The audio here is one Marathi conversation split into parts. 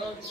Bye.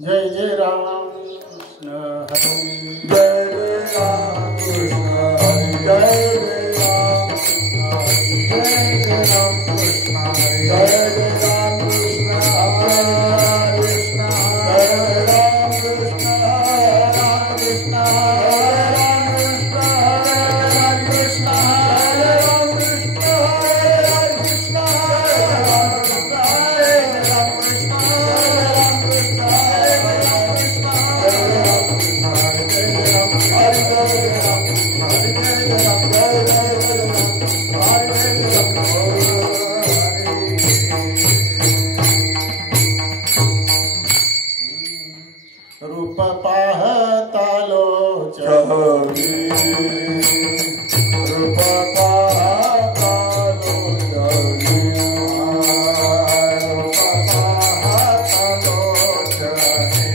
जय जय राम कृष्ण हरे जय राम कृष्ण हरे जय राम कृष्ण हरे जय राम कृष्ण हरे कृष्ण हरे राम कृष्ण हरे कृष्ण हरे कृष्ण हरे राम कृष्ण हरे कृष्ण हरे राम कृष्ण हरे कृष्ण रूप पाहता लोचनी रूप पाहता लोचनी रूप पाहता लोचनी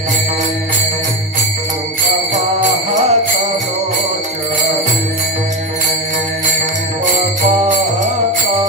रूप पाहता लोचनी रूप पाहता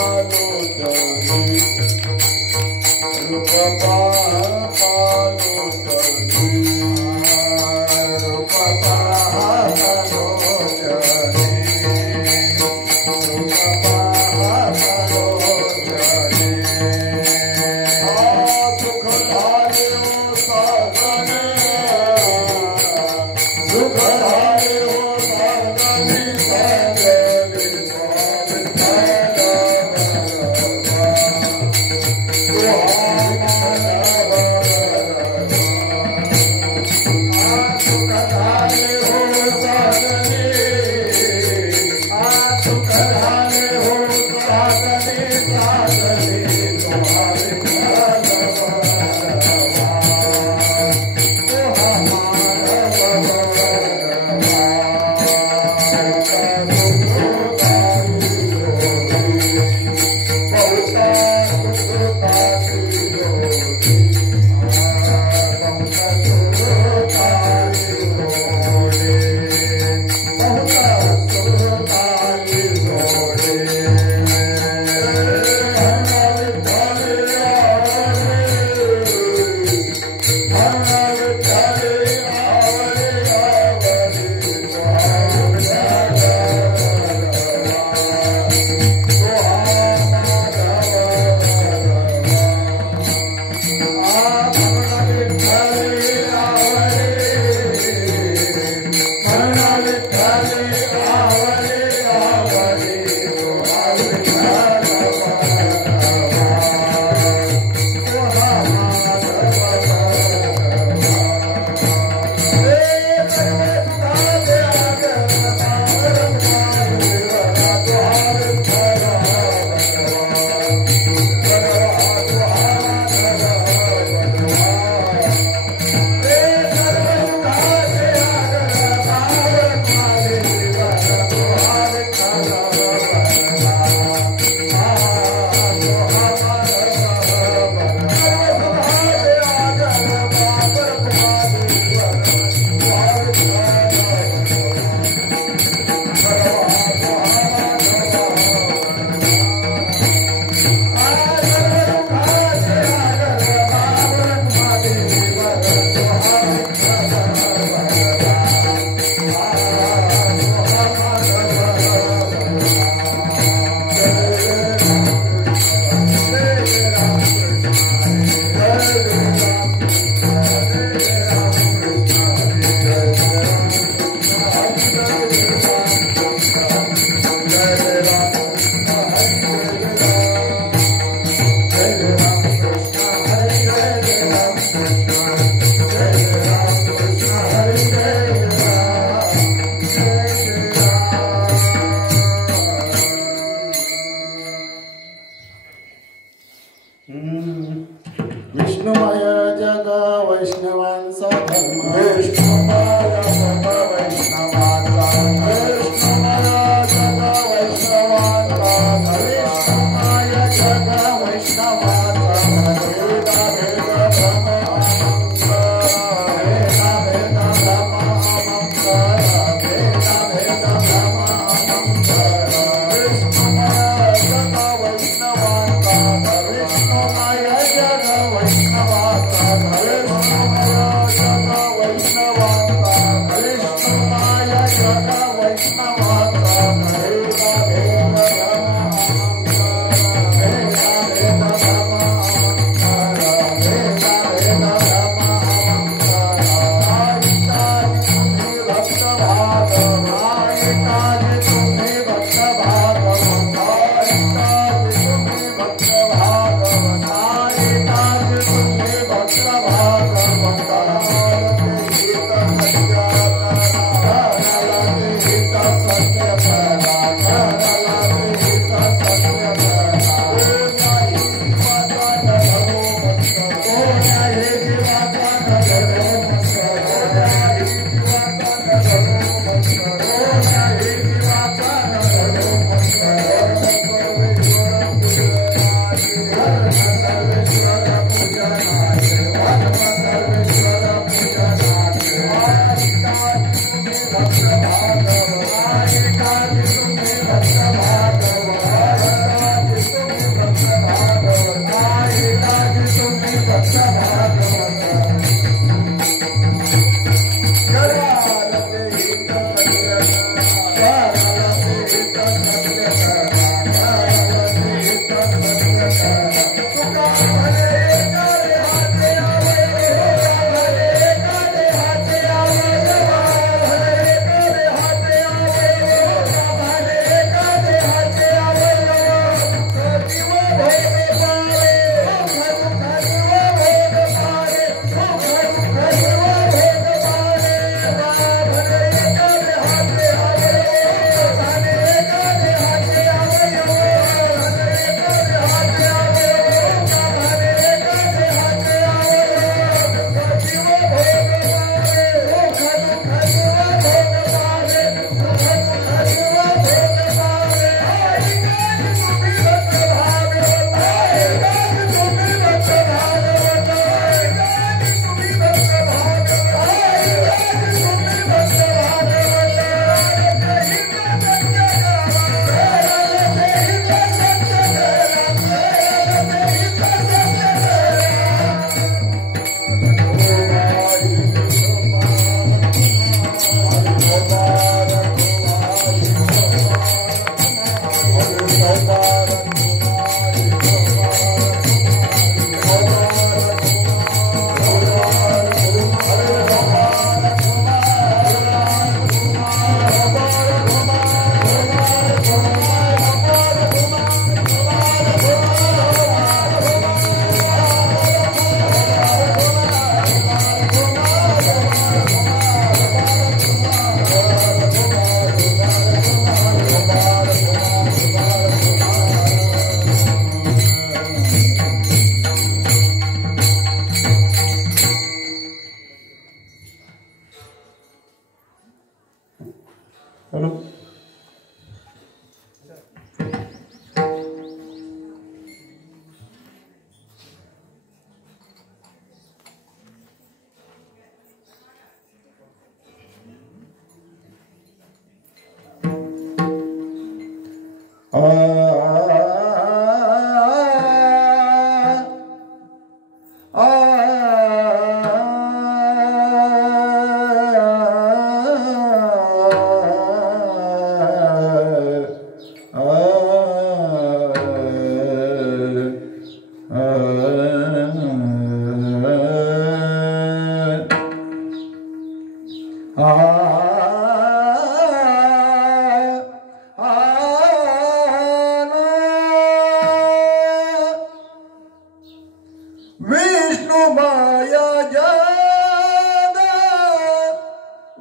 माया जग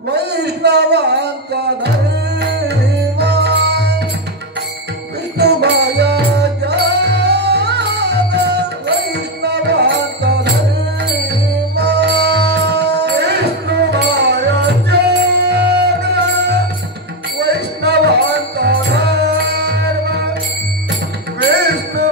वैष्णवांचा धर्म विष्णु माया जग वैष्णवांचा धर्म विष्णु माया जग वैष्णवांचा धर्म विष्णु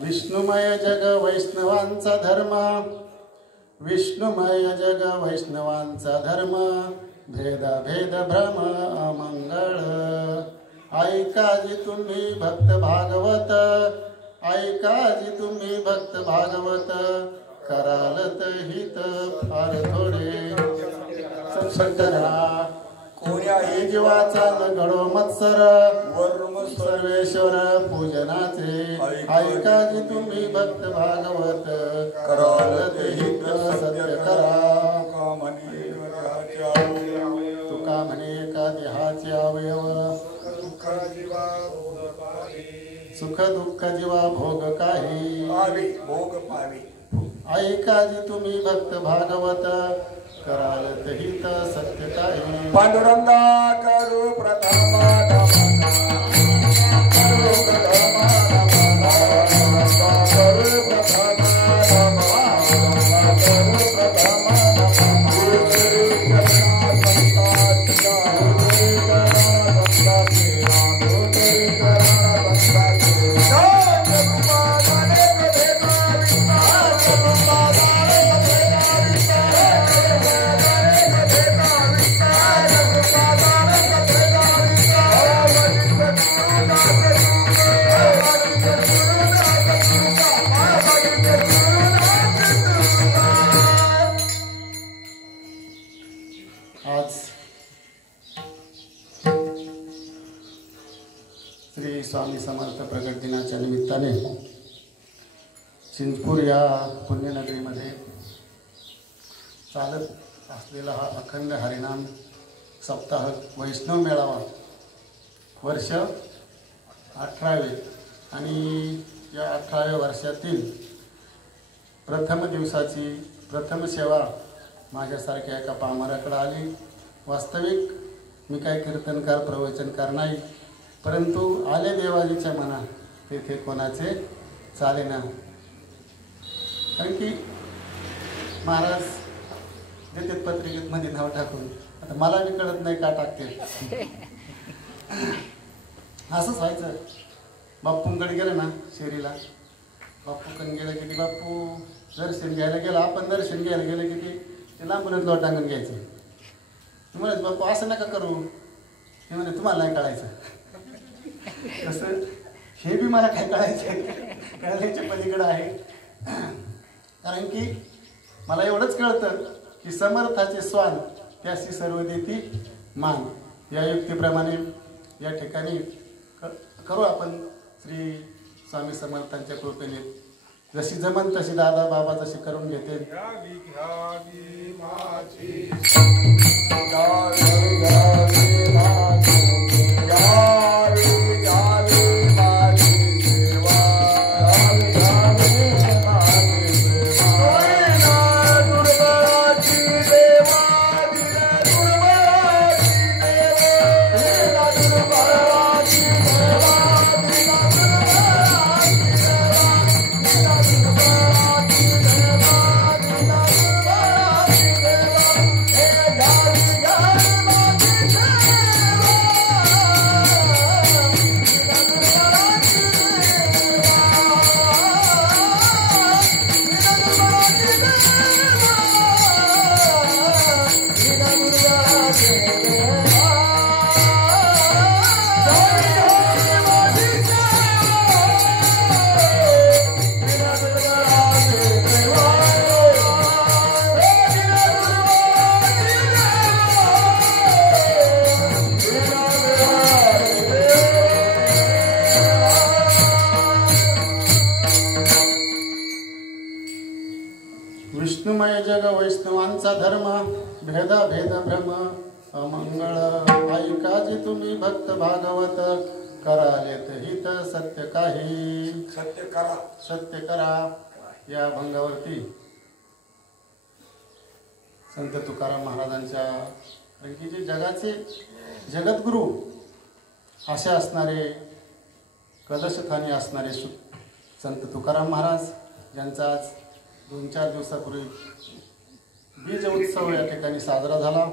विष्णुमय जग वैष्णवांचा धर्म, विष्णुमय जग वैष्णवांचा धर्म, भेद भेद भ्रम अमंगळ. ऐका जी तुम्ही भक्त भागवत, ऐका जी तुम्ही भक्त भागवत, कराल हित फार थोडे. सत्संगरा कोण्या जीवाचा न घडो मत्सर, सर्वेश्वर पूजनाचे. ऐका जी तुम्ही भक्त भागवत, कराल हित सत्य करा. तुका म्हणे एका देहाचे अवयव, सुख दुःख जीवा भोग काही, भोग पावे. ऐका जी तुम्ही भक्त भागवत, कराल हित सत्य काही. पांडुरंगा करू प्रथम श्री स्वामी समर्थ प्रगट दिनाच्या निमित्ताने चिंचपूर या पुण्यनगरीमध्ये चालत असलेला हा अखंड हरिनाम सप्ताह वैष्णव मेळावा वर्ष 18वे आणि या 18व्या वर्षातील प्रथम दिवसाची प्रथम सेवा माझ्यासारख्या एका पामराकडे आली. वास्तविक मी काय कीर्तनकार प्रवचनकार नाही, परंतु आले देवाजीच्या मना तेथे कोणाचे चालेना. कारण की महाराज देतात पत्रिकेत मध्ये नाव टाकून, आता मला बी कळत नाही का टाकते. असंच व्हायचं. बाप्पूंकडे गेलं ना शेरीला, बाप्पूकडे गेलं की बाप्पू दर्शन घ्यायला गेला, आपण दर्शन घ्यायला गेलं की ते लांबूनच लोटांगण घ्यायचं. तुम्हाला बाप्पू असं नका करू, हे म्हणे तुम्हाला नाही कळायचं. तसं हे बी मला काय कळायचं, कळण्याच्या पलीकडं आहे. कारण की मला एवढंच कळतं की समर्थाचे स्वान त्याशी सर्व देती मान. या युक्तीप्रमाणे या ठिकाणी करू आपण श्री स्वामी समर्थांच्या कृपेने जशी जमन तशी दादा बाबा जशी करून घेते. विष्णुमय जग वैष्णवांचा धर्म, भेद भेद भ्रम अमंगळ. ऐकाजी तुम्ही भक्त भागवत, करालेत हित सत्य काही. सत्य करा या भंगावरती संत तुकाराम महाराजांच्या जे जगाचे जगद्गुरु असे असणारे कलशस्थानी असणारे संत तुकाराम महाराज, ज्यांचा आज 2-4 दिवसापूर्वी बीज उत्सव या ठिकाणी साजरा झाला.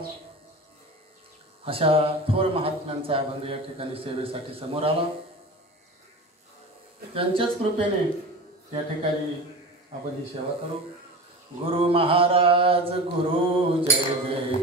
अशा थोर महात्म्यांचा अभंग या ठिकाणी सेवेसाठी समोर आला. त्यांच्याच कृपेने या ठिकाणी आपण ही सेवा करू. गुरु महाराज गुरु जय जय.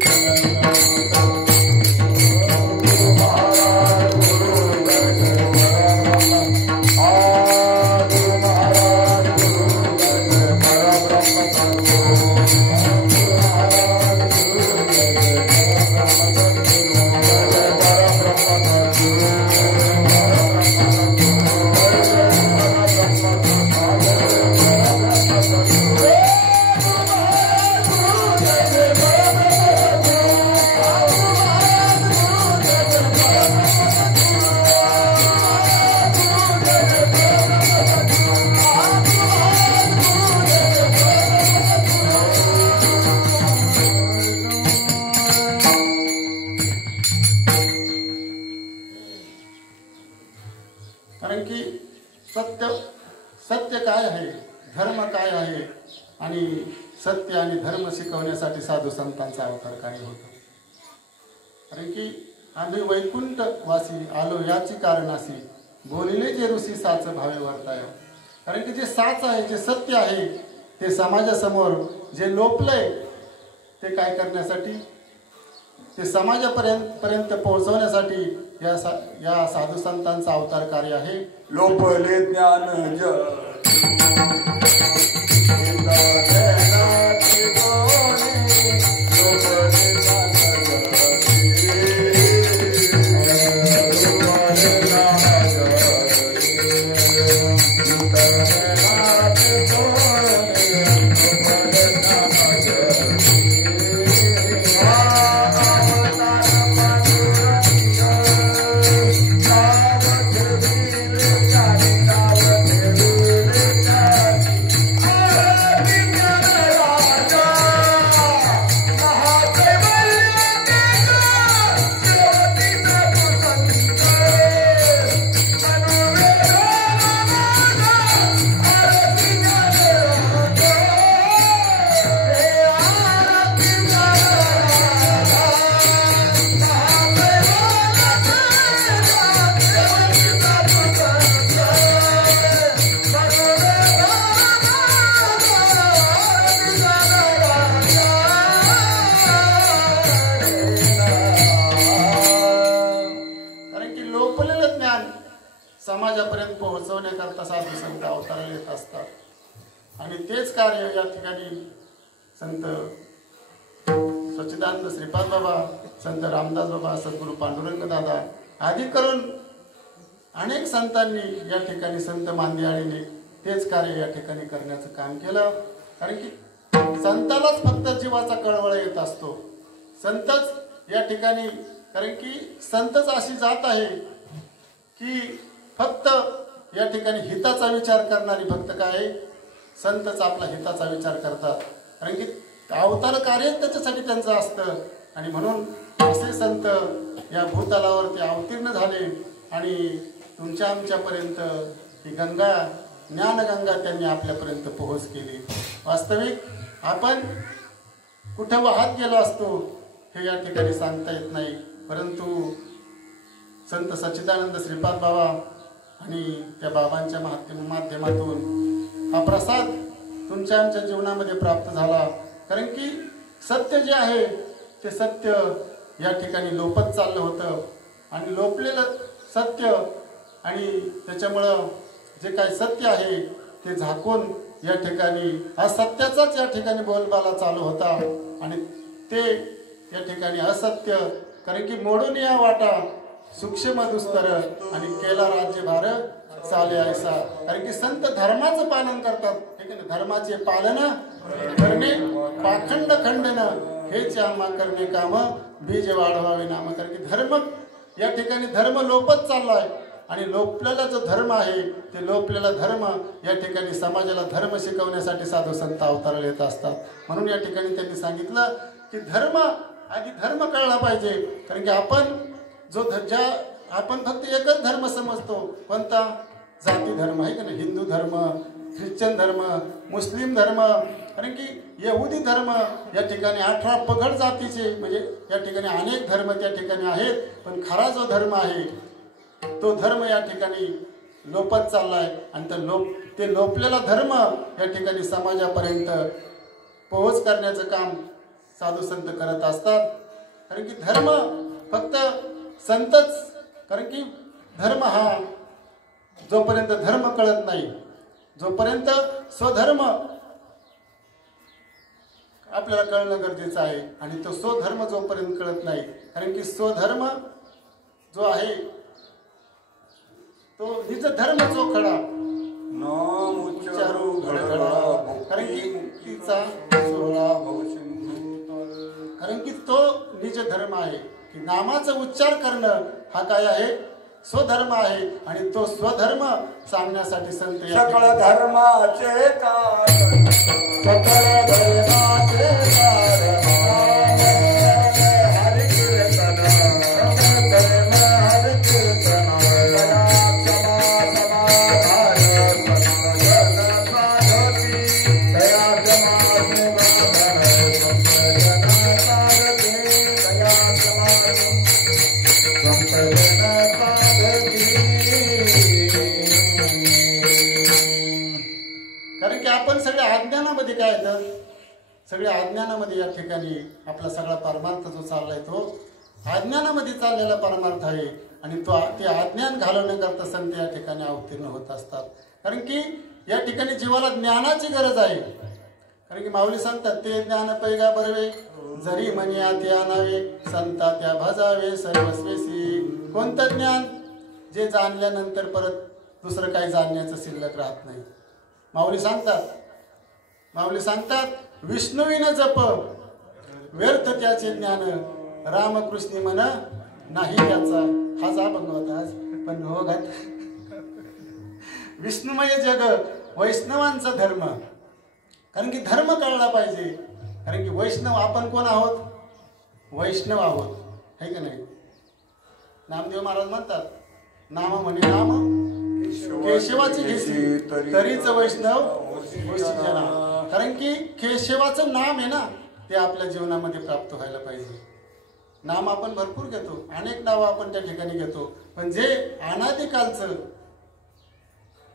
कारण की सत्य काय आहे, धर्म काय आहे आणि सत्य आणि धर्म शिकवण्यासाठी साधू संतांचा अवतार कार्य होता. कारण की आम्ही वैकुंठवासी आलो याची कारणासी, बोलिले जे ऋषी साच भावे वर्ताय. कारण की जे साच आहे, जे सत्य आहे, ते समाजासमोर जे लोपलंय ते काय करण्यासाठी, ते समाजापर्यंत पोहोचवण्यासाठी या साधू संतांचा अवतार कार्य आहे. लोपले ज्ञान आणि तेच कार्य या ठिकाणी संत सच्चिदानंद श्रीपाद बाबा, संत रामदास बाबा, सद्गुरू पांडुरंग दादा आदी करून अनेक संतांनी या ठिकाणी, संत मांदियाळीने तेच कार्य या ठिकाणी करण्याचं काम केलं. कारण की संतालाच फक्त जीवाचा कळवळ येत असतो. संतच या ठिकाणी, कारण की संतच अशी जात आहे की फक्त या ठिकाणी हिताचा विचार करणारी फक्त काय, संतच आपला हिताचा विचार करतात. कारण की अवतार कार्य त्याच्यासाठी त्यांचं असतं. आणि म्हणून असे संत या भूतलावरती अवतीर्ण झाले आणि तुमच्या आमच्यापर्यंत ही गंगा, ज्ञानगंगा त्यांनी आपल्यापर्यंत पोहोच केली. वास्तविक आपण कुठं वाहत गेलो असतो हे या ठिकाणी सांगता येत नाही, परंतु संत सच्चिदानंद श्रीपाद बाबा आणि त्या बाबांच्या माध्यमातून हा प्रसाद तुमच्या आमच्या जीवनामध्ये प्राप्त झाला. कारण की सत्य जे आहे ते सत्य या ठिकाणी लोपत चाललं होतं आणि लोपलेलं सत्य आणि त्याच्यामुळं जे काही सत्य आहे ते झाकून या ठिकाणी असत्याचाच या ठिकाणी बोलबाला चालू होता. आणि ते या ठिकाणी असत्य, कारण की मोडून या वाटा सूक्ष्म दुस्तर आणि केला राज्यभार चाले ऐसा. कारण की संत धर्माचं पालन करतात. ठीक आहे ना, धर्माचे पालन करणे पाखंड खंडन हेच आम्हा करणे काम, बीज वाढवावे नाम. कारण की धर्म या ठिकाणी धर्म लोपत चाललाय आणि लोपलेला जो धर्म आहे ते लोपलेला धर्म या ठिकाणी समाजाला धर्म शिकवण्यासाठी साधू संत अवताराला येत असतात. म्हणून या ठिकाणी त्यांनी सांगितलं की धर्म आधी धर्म कळला पाहिजे. कारण की आपण फक्त एकच धर्म समजतो. कोणता? जाती धर्म आहे का नाही, हिंदू धर्म, ख्रिश्चन धर्म, मुस्लिम धर्म. कारण की यहुदी धर्म या ठिकाणी 18 पगड जातीचे, म्हणजे या ठिकाणी अनेक धर्म त्या ठिकाणी आहेत. पण खरा जो धर्म आहे तो धर्म या ठिकाणी लोपत चाललाय आणि ते लोपलेला धर्म या ठिकाणी समाजापर्यंत पोहोच करण्याचं काम साधू संत करत असतात. कारण की धर्म फक्त संतच, कारण की धर्म हा जोपर्यंत धर्म कळत नाही, जोपर्यंत स्वधर्म आपल्याला कळणं गरजेचं आहे. आणि तो स्वधर्म जोपर्यंत कळत नाही, कारण की स्वधर्म जो आहे तो हिच धर्म चोखडा नाम उच्चारू घडघडा, कारण की तिचा सोहळा, कारण की तो निज धर्म आहे. की नामाचा उच्चार करणं हा काय आहे? स्वधर्म आहे. आणि तो स्वधर्म सांगण्यासाठी संत सकळ धर्माचे कारण, सकळ धर्माचे कारण, हरि कीर्तन धर्म, हरि कीर्तन अज्ञानामध्ये काय तर सगळ्या अज्ञानामध्ये या ठिकाणी आपला सगळा परमार्थ जो चाललाय तो अज्ञानामध्ये चाललेला परमार्थ आहे. आणि तो ते अज्ञान घालवण्याकरता संत या ठिकाणी अवतीर्ण होत असतात. कारण की या ठिकाणी जीवाला ज्ञानाची गरज आहे. कारण की माऊली सांगतात ते ज्ञान पैगा बरवे, जरी म्हणिया ते आणावे, संता त्या भजावे सर्वस्वेसी. कोणतं ज्ञान? जे जाणल्यानंतर परत दुसरं काही जाणण्याचं शिल्लक राहत नाही. माऊली सांगतात विष्णुविन जप व्यर्थ त्याचे ज्ञान, रामकृष्ण मन नाही त्याचा. हाच अभंग होता आज, पण हो घात. विष्णुमय जग, वैष्णवांचा धर्म. कारण की धर्म कळला पाहिजे. कारण की वैष्णव आपण कोण आहोत? वैष्णव आहोत, है का नाही? नामदेव महाराज म्हणतात नाम म्हणे नाम केशवाची घेसी, तरीच वैष्णव होशी जना. कारण की केशवाचं नाम आहे ना, ते आपल्या जीवनामध्ये प्राप्त व्हायला पाहिजे. नाम आपण भरपूर घेतो, अनेक नावं आपण त्या ठिकाणी घेतो, पण जे अनादिकालचं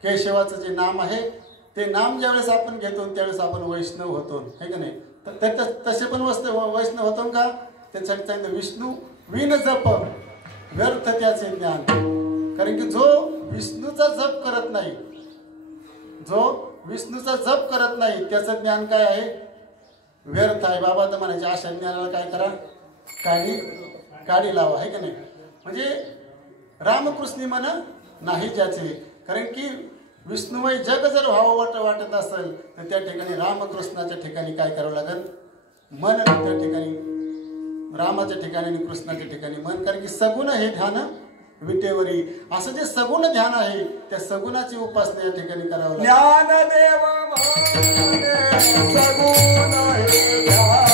केशवाचं जे नाम आहे ते नाम ज्यावेळेस आपण घेतो त्यावेळेस आपण वैष्णव होतो, है का नाही? तर तसे पण वैष्णव होतो का? त्यासाठी सांगितलं विष्णू विन जप व्यर्थ त्याचे ज्ञान. कारण की जो विष्णूचा जप करत नाही, जो विष्णूचा जप करत नाही त्याचं ज्ञान काय आहे? व्यर्थ आहे. बाबा तर म्हणायचे अशा ज्ञानाला काय करा? काडी लावा, आहे का नाही? म्हणजे रामकृष्णी म्हण नाही ज्याचे. कारण की विष्णुमय जग जर व्हावं वाटत असेल तर त्या ठिकाणी रामकृष्णाच्या ठिकाणी काय करावं लागेल? मन. त्या ठिकाणी रामाच्या ठिकाणी आणि कृष्णाच्या ठिकाणी मन. कारण की सगुण हे ध्यान विटेवरी. असं जे सगुण ध्यान आहे त्या सगुणाची उपासना या ठिकाणी करावं लागेल. ज्ञानदेव सगुण हे ध्यान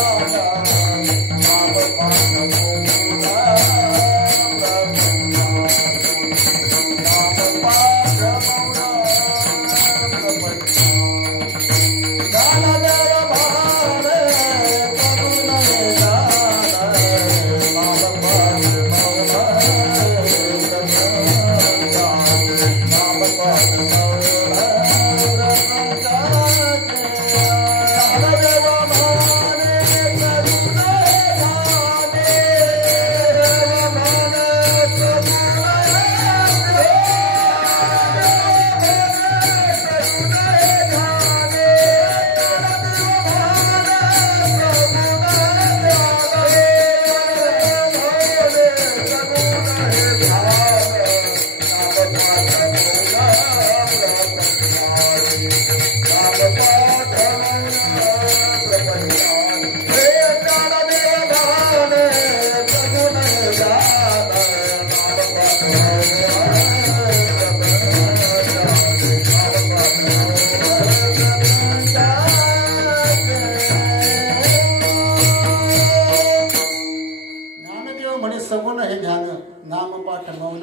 सगुण हे ध्यान नामपाठ मौन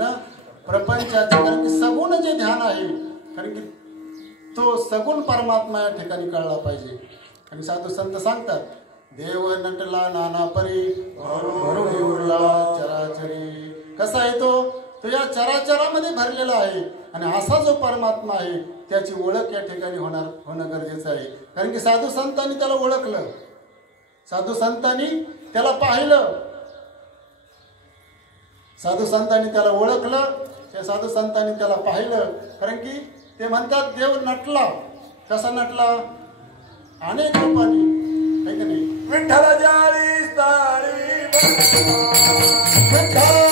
प्रपंचाचे. कारण की सगुण जे ध्यान आहे कारण की तो सगुण परमात्मा या ठिकाणी कळला पाहिजे. आणि साधू संत सांगतात देव नटला नाना परी भरून उरला चराचरी. कसा आहे तो या चराचरामध्ये भरलेला आहे. आणि असा जो परमात्मा आहे त्याची ओळख या ठिकाणी होणं गरजेचं आहे. कारण की साधू संतांनी त्याला ओळखलं, साधू संतांनी त्याला पाहिलं, साधू संतांनी त्याला ओळखलं, त्या साधू संतांनी त्याला पाहिलं. कारण की ते म्हणतात देव नटला. कसा नटला? अनेक रूपांनी, आहे की नाही? विठ्ठल जारी सारी विठ्ठल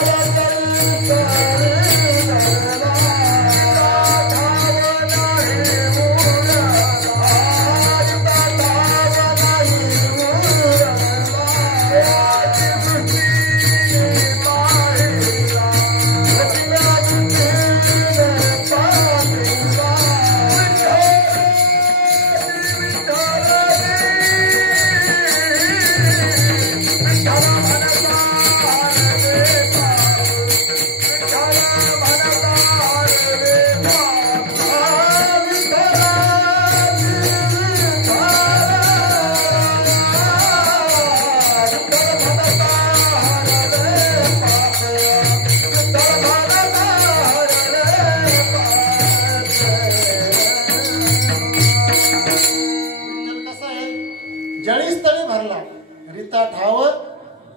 जळीस्थळी भरला रीता ठाव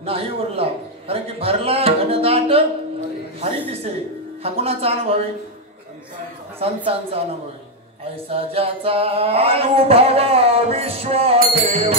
नाही उरला. कारण की भरला घनदाट हरी दिसे. हा कुणाचा अनुभव आहे? संतांचा अनुभव आहे. ऐसा ज्याचा अनुभव विश्वदेव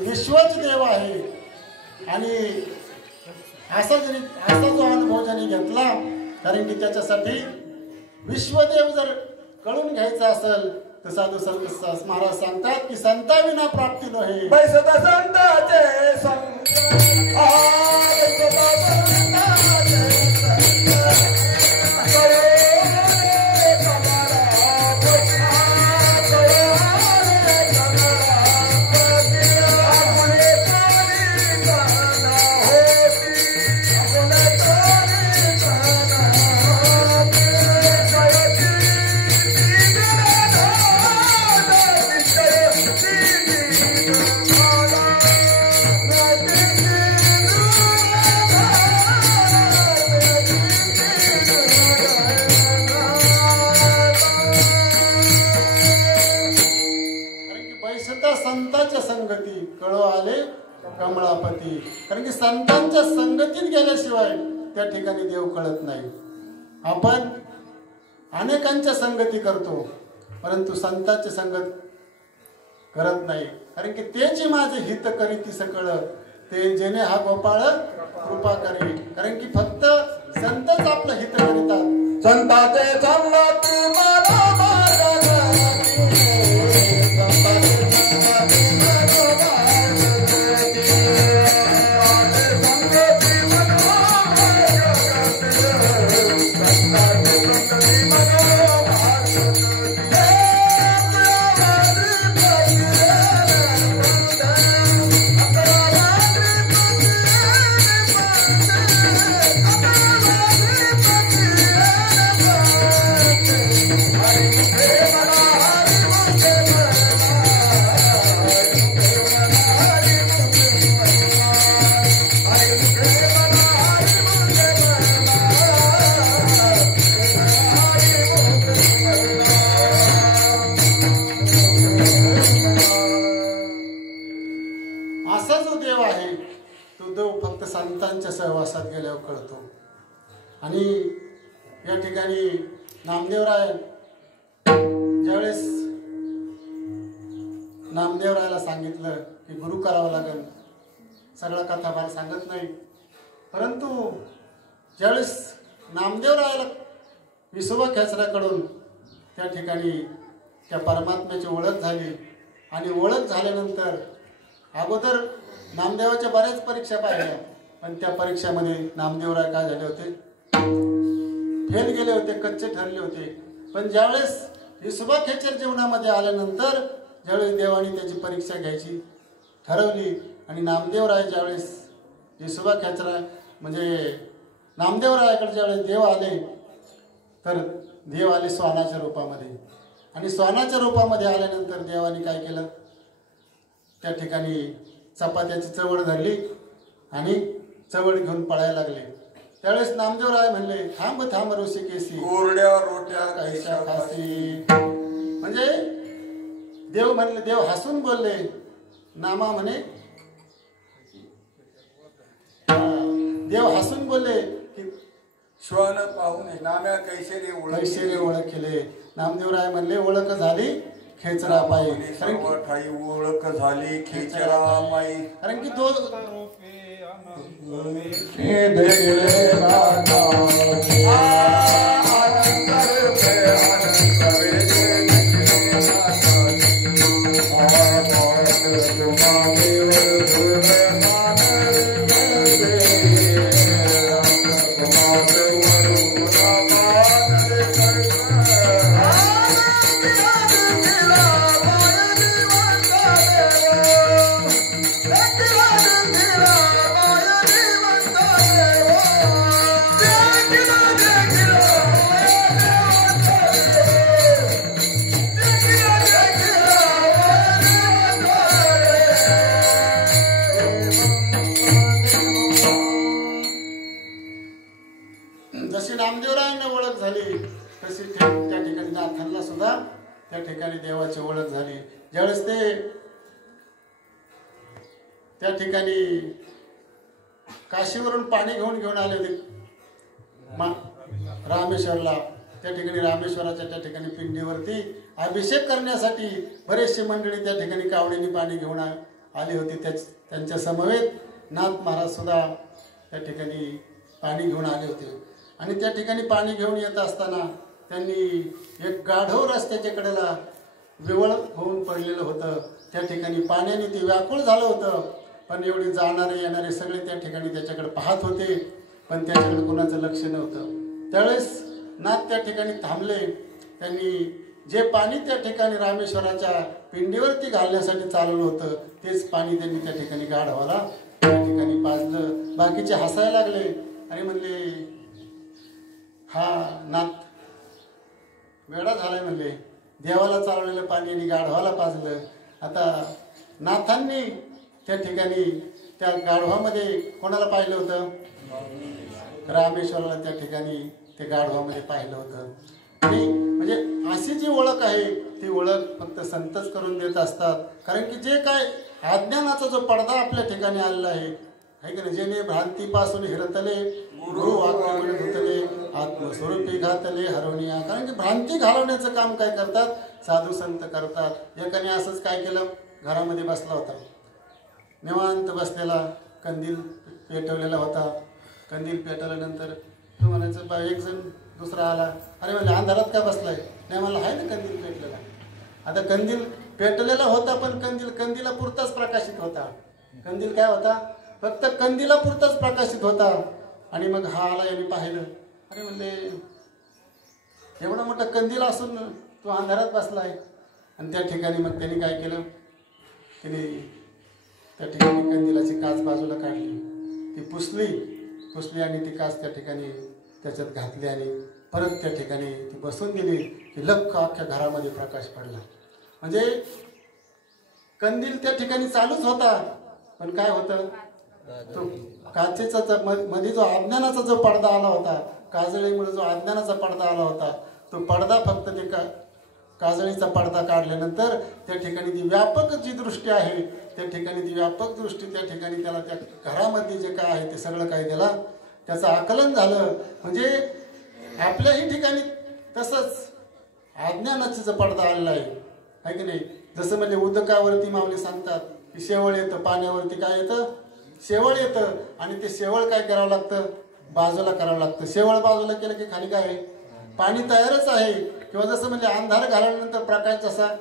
विश्वच देव आहे. आणि असा जो अनुभव ज्याने घेतला कारण की त्याच्यासाठी विश्वदेव जर कळून घ्यायचा असेल तर साधू संत महाराज सांगतात की संताविना प्राप्ती नव्हे. बैसत संताचे संत कमळापती. कारण की संतांच्या संगतीत गेल्याशिवाय त्या ठिकाणी देव कळत नाही. आपण अनेकांच्या संगती करतो परंतु संतांची संगत करत नाही. कारण की तेची माझे हित करीती सकळ ते जेणे हा गोपाळ कृपा करी. कारण की फक्त संतच आपलं हित करीतात. संताचे संगती मला मार्ग संतांच्या सहवासात गेल्यावर कळतो. आणि या ठिकाणी नामदेवराय ज्यावेळेस नामदेवरायला सांगितलं की गुरु करावं लागेल, सगळा कथा फार सांगत नाही, परंतु ज्यावेळेस नामदेवरायला विसोबा खेचराकडून त्या ठिकाणी त्या परमात्म्याची ओळख झाली. आणि ओळख झाल्यानंतर अगोदर नामदेवाच्या बऱ्याच परीक्षा पाहिल्या, पण त्या परीक्षामध्ये नामदेवराय काय झाले होते, फेल गेले होते, कच्चे ठरले होते. पण ज्यावेळेस विसोबा खेचर जीवनामध्ये आल्यानंतर ज्यावेळेस देवाने त्याची परीक्षा घ्यायची ठरवली आणि नामदेवराय ज्यावेळेस विसोबा खेचरा म्हणजे नामदेवरायाकडे ज्यावेळेस देव आले तर देव आले स्वानाच्या रूपामध्ये. आणि स्वानाच्या रूपामध्ये आल्यानंतर देवाने काय केलं, त्या ठिकाणी चपात्याची चवळ धरली आणि चवळ घेऊन पळायला लागले. त्यावेळेस नामदेवराय म्हणले, थांब थांब ऋषिकेशी, कोरड्या रोट्या कैशा खासी. म्हणजे देव म्हणले, देव हसून बोलले. नामा म्हणे, देव हसून बोलले की श्वन पाहुणे नाम्या कैशेरे ओळख केले. नामदेवराय म्हणले, ओळख झाली खेचरा पायी. ठाई ओळख झाली खेचरा पायी. कारण की तो जशी नामदेवरायांना ओळख झाली तशी त्या ठिकाणी नाथांना सुद्धा त्या ठिकाणी देवाची ओळख झाली. ज्यावेळेस ते त्या ठिकाणी काशीवरून पाणी घेऊन आले होते रामेश्वरला. त्या ठिकाणी रामेश्वराच्या त्या ठिकाणी पिंडीवरती अभिषेक करण्यासाठी बरेचशी मंडळी त्या ठिकाणी कावडीने पाणी घेऊन आली होती. त्यांच्या समवेत नाथ महाराज सुद्धा त्या ठिकाणी पाणी घेऊन आले होते. आणि त्या ठिकाणी पाणी घेऊन येत असताना त्यांनी एक गाढव रस्त्याच्या कडेला विवळ होऊन पडलेलं होतं. त्या ठिकाणी पाण्याने ते व्याकुळ झालं होतं. पण एवढे जाणारे येणारे सगळे त्या ठिकाणी त्याच्याकडे पाहत होते, पण त्याच्याकडे कोणाचं लक्ष नव्हतं. त्यावेळेस नाथ त्या ठिकाणी थांबले. त्यांनी जे पाणी त्या ठिकाणी रामेश्वराच्या पिंडीवरती घालण्यासाठी चालवलं होतं तेच पाणी त्यांनी त्या ठिकाणी गाढवाला त्या ठिकाणी पाजलं. बाकीचे हसायला लागले आणि म्हणले, हा नाथ वेडा झालाय. म्हणले, देवाला चालवलेलं पाणी आणि गाढवाला पाजलं. आता नाथांनी त्या ठिकाणी त्या गाढवामध्ये कोणाला पाहिलं होतं, रामेश्वराला त्या ठिकाणी ते गाढवामध्ये पाहिलं होतं. आणि म्हणजे अशी जी ओळख आहे ती ओळख फक्त संतच करून देत असतात. कारण की जे काय अज्ञानाचा जो पडदा आपल्या ठिकाणी आलेला आहे की नाही, जेणे भ्रांतीपासून हिरतले गुरु वाक्य धुतले आत्मस्वरूपी घातले हरवणिया. कारण की भ्रांती घालवण्याचं काम काय करतात साधू संत करतात. एकाने असंच काय केलं, घरामध्ये बसला होता, निवांत बसलेला, कंदील पेटवलेला होता. कंदील पेटवल्यानंतर तो म्हणायचं एक जण दुसरा आला, अरे म्हणजे अंधारात का बसलाय, नाही मला आहे ना कंदील पेटलेला. आता कंदील पेटलेला होता पण कंदीला पुरताच प्रकाशित होता. कंदील काय होता, फक्त कंदीला पुरताच प्रकाशित होता. आणि मग हा आला, याने पाहिलं, अरे म्हणले एवढा मोठा कंदील असून तो अंधारात बसलाय. आणि त्या ठिकाणी मग त्यांनी काय केलं, त्याने त्या ठिकाणी कंदिलाची काच बाजूला काढली, ती पुसली आणि ती काच त्या ठिकाणी त्याच्यात घातली आणि परत त्या ठिकाणी ती बसून दिली की लख्ख अख्ख्या घरामध्ये प्रकाश पडला. म्हणजे कंदील त्या ठिकाणी चालूच होता पण काय होतं, तो काचेचा मध्ये जो अज्ञानाचा जो पडदा आला होता, काजळीमुळे जो अज्ञानाचा पडदा आला होता, तो पडदा फक्त ते काजळीचा पडदा काढल्यानंतर त्या ठिकाणी ती व्यापक जी दृष्टी आहे, त्या ठिकाणी ती व्यापक दृष्टी त्या ठिकाणी त्याला त्या घरामध्ये जे काय आहे ते सगळं काही त्याचं आकलन झालं. म्हणजे आपल्याही ठिकाणी तसंच अज्ञानाचा जो पडदा आलेला आहे की नाही. जसं म्हणजे उदकावरती माऊली सांगतात की शेवळ येतं, पाण्यावरती काय येतं, शेवळ येतं. आणि ते शेवळ काय करावं लागतं, बाजूला करावं लागतं. शेवळ बाजूला केलं की खाली काय आहे, पाणी तयारच आहे. किंवा जसं म्हणजे अंधार घालवल्यानंतर प्रकाश जसा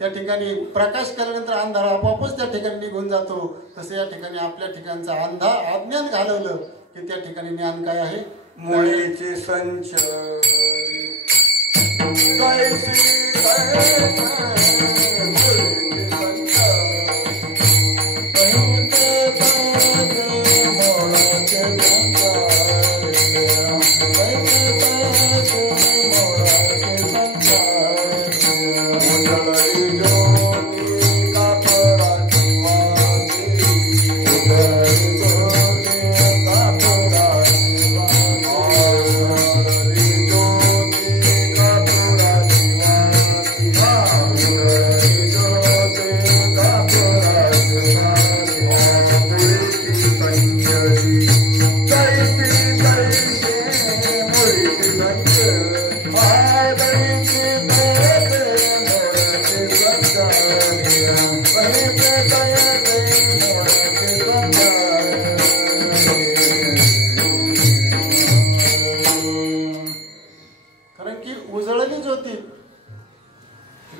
त्या ठिकाणी प्रकाश केल्यानंतर अंधार आपोआपच त्या ठिकाणी निघून जातो, तसं या ठिकाणी आपल्या ठिकाणचं अज्ञान घालवलं की त्या ठिकाणी ज्ञान काय आहे, मुळीचे संच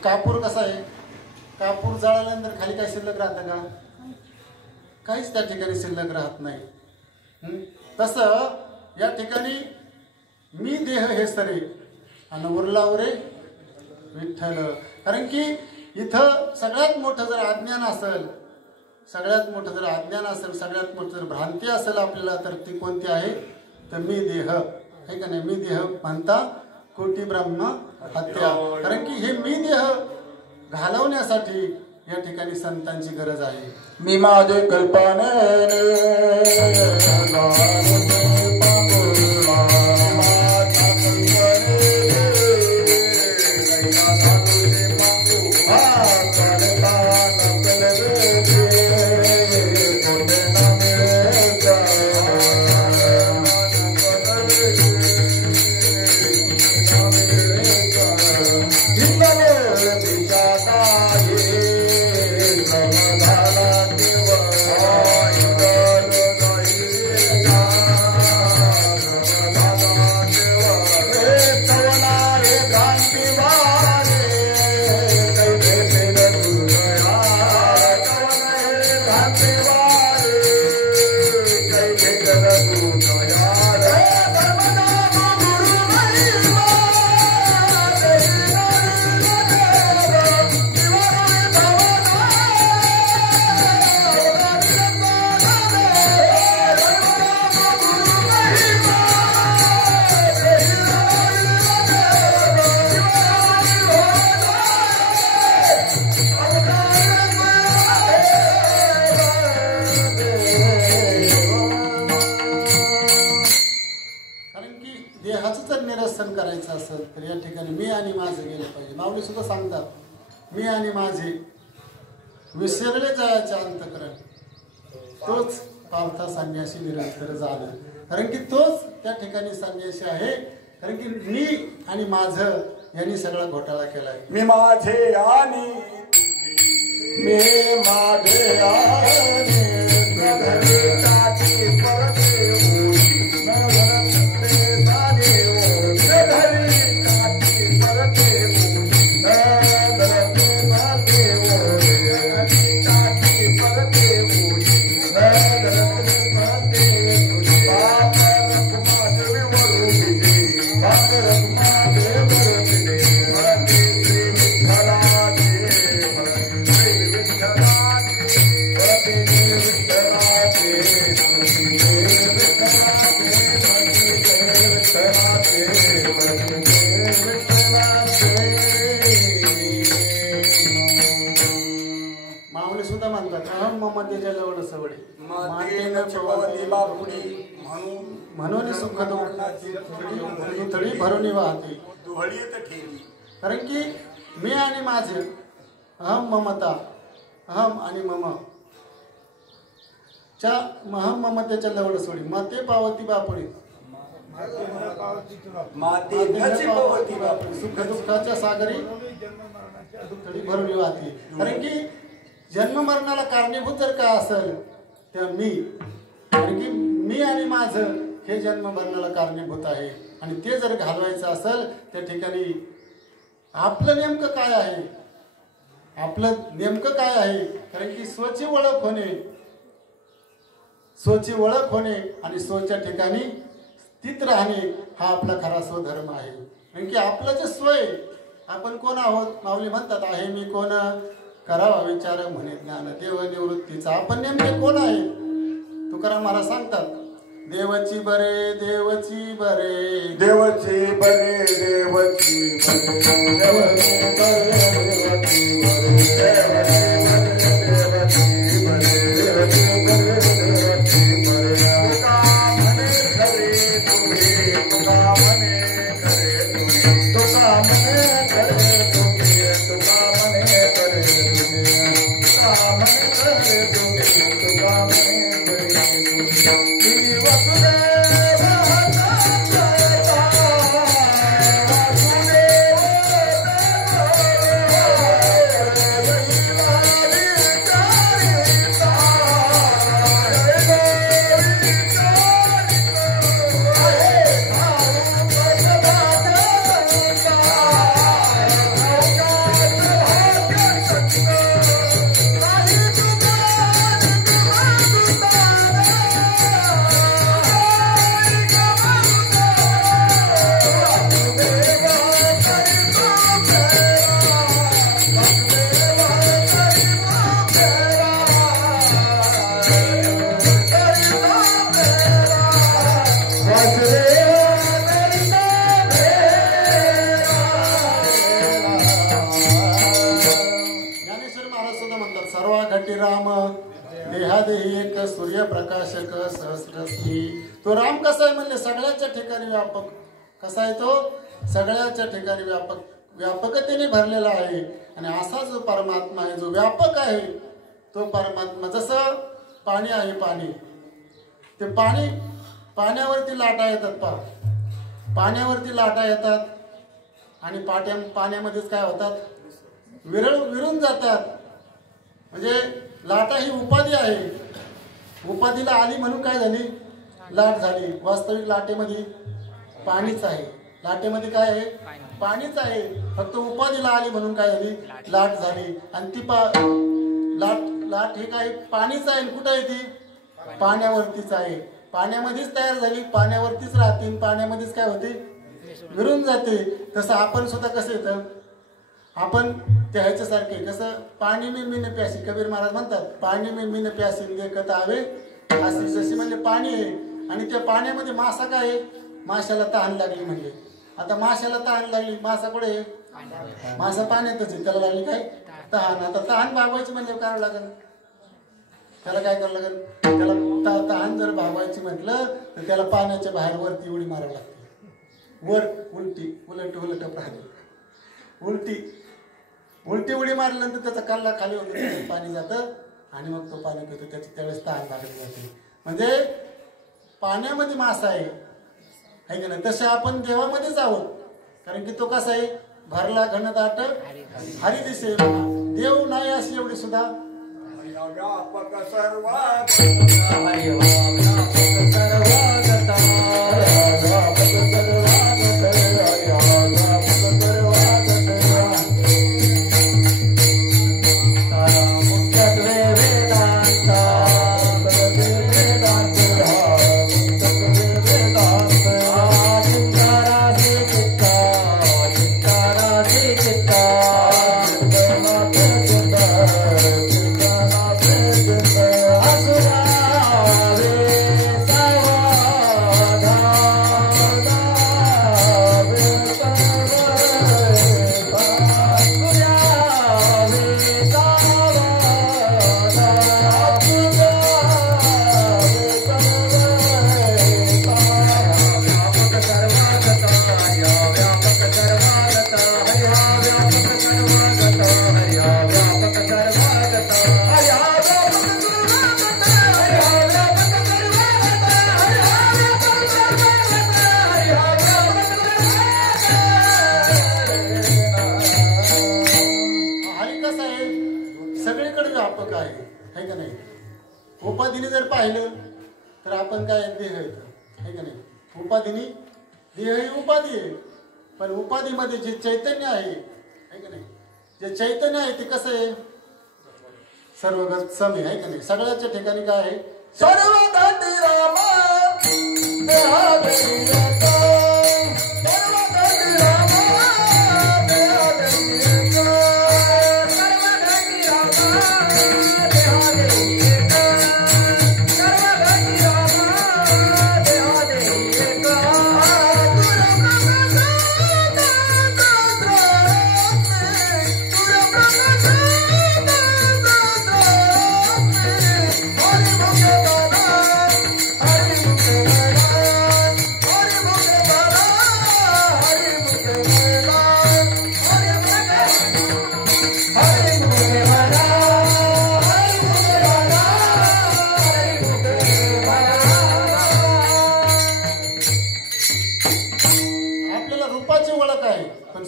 कापूर कसा आहे, कापूर जळाल्यानंतर खाली काय शिल्लक राहतं का, काहीच त्या ठिकाणी शिल्लक राहत नाही. तसं या ठिकाणी मी देह हे सरे आणि उरला उरे विठ्ठल. कारण की इथं सगळ्यात मोठं जर अज्ञान असेल, सगळ्यात मोठं जर भ्रांती असेल आपल्याला, तर ती कोणती आहे, तर मी देह आहे का नाही. मी देह म्हणता कोटी ब्रह्म हत्या. कारण की हे मी देह घालवण्यासाठी या ठिकाणी संतांची गरज आहे. मी माझे कल्पने माऊली सुद्धा सांगतात मी आणि माझे विसरले जायचे अंतकरण तोच पावथा संन्यासी निरंतर झाला. कारण की तोच त्या ठिकाणी संन्यासी आहे. कारण की मी आणि माझं यांनी सगळा घोटाळा केलाय. मी माझे आणि मी माझे आणि म्हणून सुख थडी भरून वाहते. कारण की मी आणि माझे अहम ममता अहम आणि मम च्या अहम ममतेच्या लवड सोडी माते पावती बापडी सुख दुःखाच्या सागरी थडी भरून वाहते. कारण की जन्म मरणाला कारणीभूत जर काय असेल तर मी, कारण की मी आणि माझं हे जन्म मरणाला कारणीभूत आहे. आणि ते जर घालवायचं असेल त्या ठिकाणी आपलं नेमकं काय आहे, आपलं नेमकं काय आहे. कारण की स्वची ओळख होणे, स्वची ओळख होणे आणि स्वच्या ठिकाणी स्थित राहणे हा आपला खरा स्वधर्म आहे. कारण की आपलं जे स्वय आपण कोण आहोत. माऊली म्हणतात आहे मी कोण करावा विचार म्हणे ज्ञान देव निवृत्तीचा. आपण नेमके कोण आहे. तुकाराम महाराज सांगतात देवची बरे देवची बरे देवची बरे देवची सूर्यप्रकाशक सहस्रश्री. तो राम कसा आहे म्हणले सगळ्याच्या ठिकाणी व्यापक. कसा आहे तो सगळ्याच्या ठिकाणी व्यापक व्यापकतेने भरलेला आहे. आणि असा जो परमात्मा आहे जो व्यापक आहे तो परमात्मा जसं पाणी आहे पाणी ते पाणी पाण्यावरती लाटा येतात पा पाण्यावरती लाटा येतात आणि पाण्यामध्येच काय होतात विरून जातात. म्हणजे लाटा ही उपाधी आहे. उपाधीला आली म्हणून काय झाली लाट झाली. वास्तविक लाटेमध्ये पाणीच आहे. लाटेमध्ये काय आहे पाणीच आहे. फक्त उपाधीला आली म्हणून काय झाली लाट झाली. आणि ती लाट हे काय पाणीच आहे. कुठं आहे ती पाण्यावरतीच आहे. पाण्यामध्येच तयार झाली पाण्यावरतीच राहते पाण्यामध्येच काय होते विरून जाते. तसं आपण सुद्धा कसं येतं आपण त्या ह्याच्यासारखे कसं पाणी में मीन प्यासी. कबीर महाराज म्हणतात पाणी में मीन प्यासी देखत आवे अशी जशी म्हणजे पाणी आहे. आणि त्या पाण्यामध्ये मासा काय आहे माशाला तहान लागली म्हणजे. आता माशाला तहान लागली मासा कुठे आहे मासा पाण्यातच आहे. त्याला लागली काय तहान. आता तहान भागवायची म्हणजे करावं लागेल त्याला काय करावं लागेल त्याला तहान जर भागवायची म्हटलं तर त्याला पाण्याच्या बाहेर वरती उडी मारावी लागते. वर उलट प्राणी उलटी उडी मारल्यानंतर त्याचा कल्ला खाली होतो, त्याच्यात पाणी जातं आणि मग तो पाणी पितो, त्याची त्यावेळेस तहान भागली जाते. म्हणजे पाण्यामध्ये मासा आहे का नाही, तसे आपण देवामध्येच आहोत. कारण की तो कसा आहे, भरला घनदाट हरी दिसे, देव नाही अशी एवढी सुद्धा व्यापक सर्व उपाधीने जर पाहिलं तर आपण काय देह येतं, आहे का नाही. उपाधीने देह ही उपाधी आहे, पण उपाधीमध्ये जे चैतन्य आहे का नाही, जे चैतन्य आहे ते कसं आहे, सर्वगत सम आहे का नाही. सगळ्याच्या ठिकाणी काय आहे, सर्वगती राम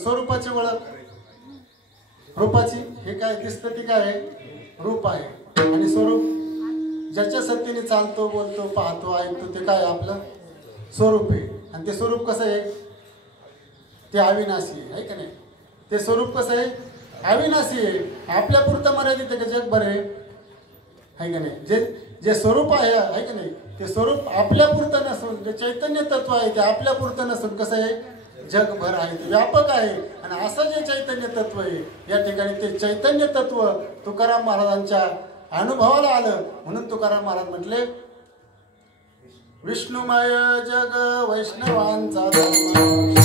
स्वरूपाची ओळख. रूपाची हे काय दिसतं ती काय आहे, रूप आहे. आणि स्वरूप ज्याच्या सत्तेने चालतो, बोलतो, पाहतो, ऐकतो ते काय आपलं स्वरूप आहे. आणि ते स्वरूप कसं आहे, ते अविनाशी आहे का नाही. ते स्वरूप कसं आहे, अविनाशी आहे. आपल्या पुरतं मर्यादित आहे का जगभर आहे का नाही. जे स्वरूप आहे का नाही, ते स्वरूप आपल्या पुरतं नसून, जे चैतन्य तत्व आहे ते आपल्या पुरतं नसून कसं आहे, जगभर आहे, ते व्यापक आहे. आणि असं जे चैतन्य तत्व आहे या ठिकाणी, ते चैतन्य तत्व तुकाराम महाराजांच्या अनुभवाला आलं. म्हणून तुकाराम महाराज म्हटले, विष्णुमय जग वैष्णवांचा धर्म.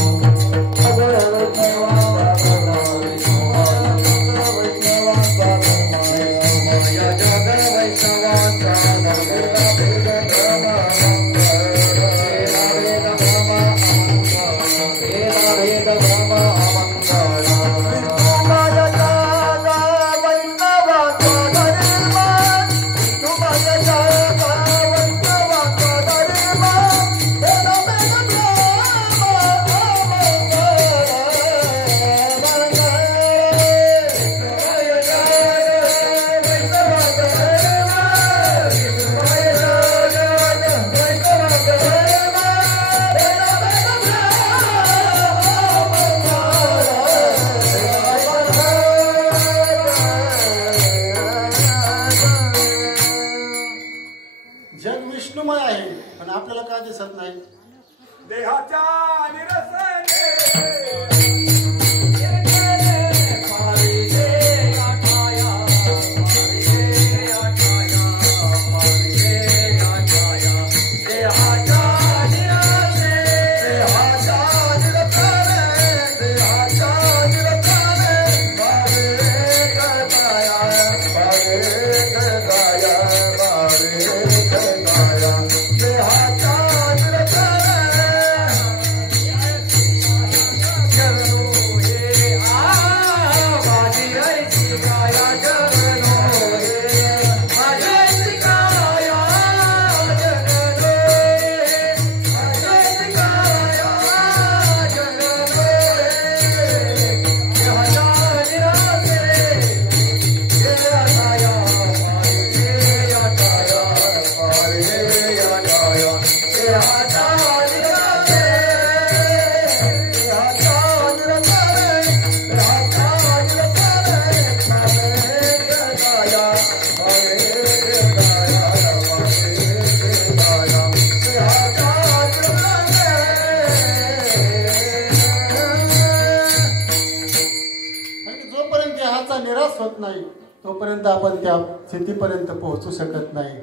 देहाचा निराश होत नाही तोपर्यंत आपण त्या स्थितीपर्यंत पोहोचू शकत नाही.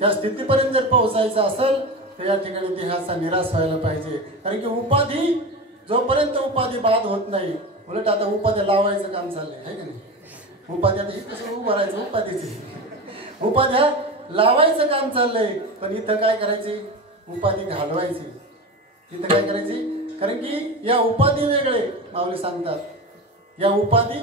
त्या स्थितीपर्यंत जर पोहोचायचं असेल तर या ठिकाणी देहाचा निराश व्हायला पाहिजे. कारण की उपाधी जोपर्यंत उपाधी बाद होत नाही, उलट आता उपाधी लावायचं काम चाललंय आहे का नाही. उपाधी आता हे कसं उभं राहायचं उपाधीचे उपाध्या लावायचं काम चाललंय. पण इथं काय करायचे, उपाधी घालवायची. इथं काय करायची, कारण की या उपाधी वेगळे माऊली सांगतात. या उपाधी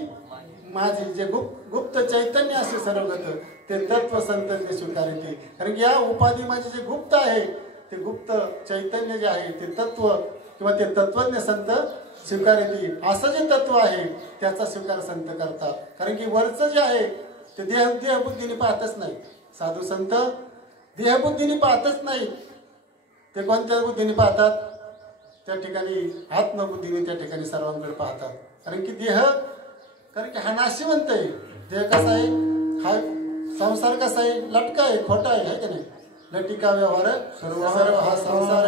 माझे जे गुप्त चैतन्य असे सर्वगत ते तत्व संतने स्वीकारिते. कारण की या उपाधी माझे जे गुप्त आहे ते गुप्त चैतन्य जे आहे ते तत्व किंवा ते तत्वज्ञ संत स्वीकारिते. असं जे तत्व आहे त्याचा स्वीकार संत करतात. कारण की वरचं जे आहे ते देहबुद्धीने पाहतच नाही. साधू संत देहबुद्धीने पाहतच नाही. ते कोणत्या बुद्धीने पाहतात, त्या ठिकाणी आत्मबुद्धीने त्या ठिकाणी सर्वांकडे पाहतात. कारण की देह, कारण की हा नाशिवंत आहे. देह कसा आहे, हा संसार कसा आहे, लटका आहे, खोटा आहे का नाही. लटिका व्यवहार सर्व हा संसार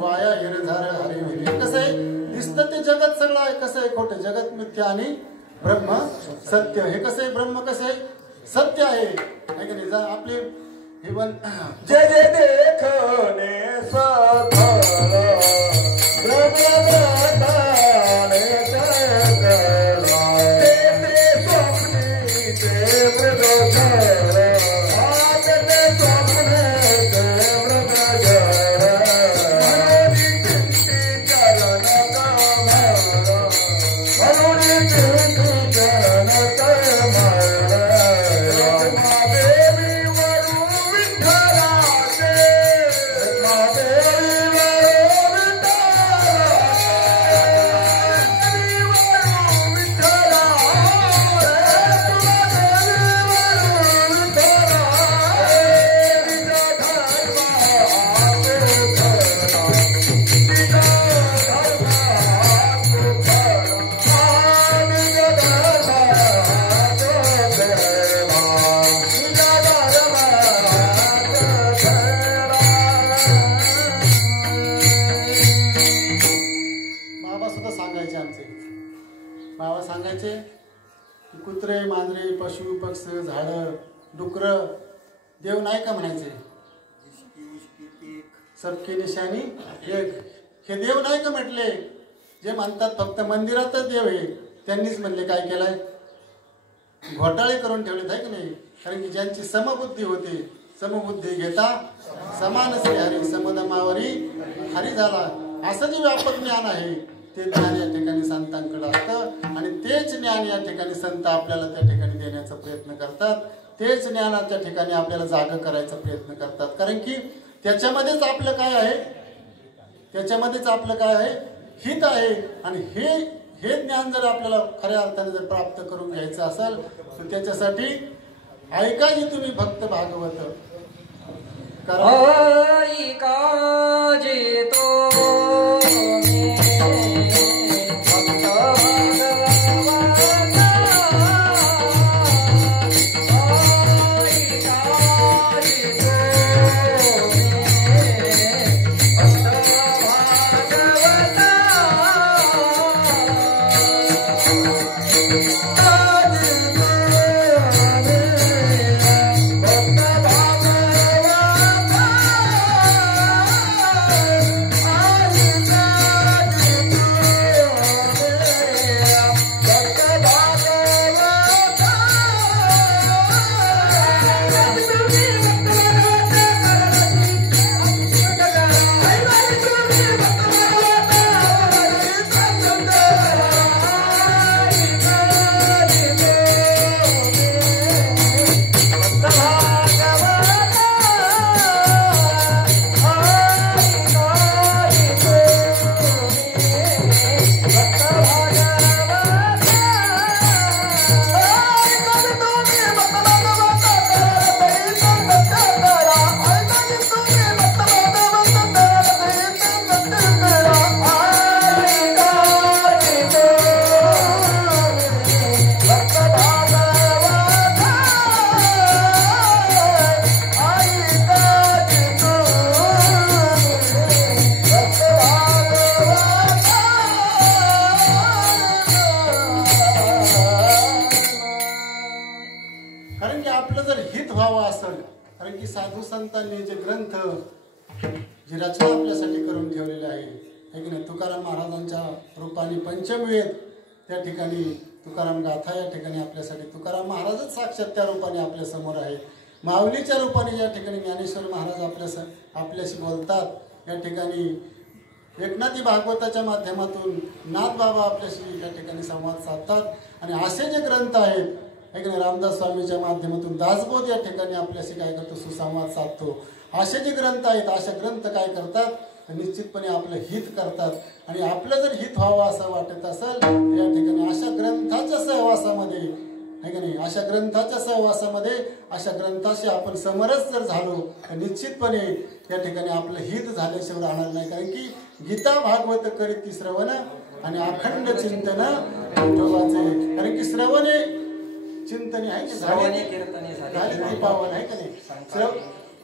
वाया हिरधार हरे विरे. कसं आहे, दिसतं ते जगत सगळं आहे. कसं आहे, खोटं. जगत मिथ्या आणि ब्रह्म सत्य. हे कसं आहे, ब्रह्म कसं आहे, सत्य आहे का नाही. आपले हे पण जय जय देखने सफल कुत्रे मांजरे पशु पक्ष झाडं डुकर देव नाही का म्हणायचे. सबकी निशाणी एक. हे देव नाही का म्हटले. जे म्हणतात फक्त मंदिरातच देव आहे त्यांनीच म्हणले काय केलंय, घोटाळे करून ठेवलेत आहे की नाही. कारण की ज्यांची समबुद्धी होते, समबुद्धी घेता समान श्री हरी समदमावरी हरी झाला. असं जे व्यापक ज्ञान आहे ते ज्ञान या ठिकाणी संतांकडे असतं. आणि तेच ज्ञान या ठिकाणी संत आपल्याला त्या ठिकाणी देण्याचा प्रयत्न करतात. तेच ज्ञान त्या ठिकाणी आपल्याला जाग करायचा प्रयत्न करतात. कारण की त्याच्यामध्येच आपलं काय आहे, त्याच्यामध्येच आपलं काय आहे, हित आहे. आणि हे ज्ञान जर आपल्याला खऱ्या अर्थाने जर प्राप्त करून घ्यायचं असेल तर त्याच्यासाठी ऐका जी तुम्ही भक्त भागवत. आपलं जर हित व्हावं असेल, कारण की साधू संतांनी जे ग्रंथ जी रचना आपल्यासाठी करून ठेवलेली आहे की नाही, तुकाराम महाराजांच्या रूपाने पंचमवेद त्या ठिकाणी, तुकाराम गाथा या ठिकाणी आपल्यासाठी, तुकाराम महाराजच साक्षात त्या रूपाने आपल्या समोर आहे. माऊलीच्या रूपाने या ठिकाणी ज्ञानेश्वर महाराज आपल्याशी बोलतात. या ठिकाणी एकनाथी भागवताच्या माध्यमातून नाथ बाबा आपल्याशी या ठिकाणी संवाद साधतात. आणि असे जे ग्रंथ आहेत की नाही, रामदास स्वामीच्या माध्यमातून दासबोध या ठिकाणी आपल्याशी काय करतो, सुसंवाद साधतो. असे जे ग्रंथ आहेत, अशा ग्रंथ काय करतात, निश्चितपणे आपलं हित करतात. आणि आपलं जर हित व्हावं असं वाटत असेल या ठिकाणी अशा ग्रंथाच्या सहवासामध्ये आहे का नाही, अशा ग्रंथाच्या सहवासामध्ये अशा ग्रंथाशी आपण समरस जर झालो तर निश्चितपणे या ठिकाणी आपलं हित झाल्याशिवाय राहणार नाही. कारण की गीता भागवत करीत श्रवण आणि अखंड चिंतन विठोबाचे. कारण की श्रवणे चिंतने आहे की झाले पावन आहे का नाही,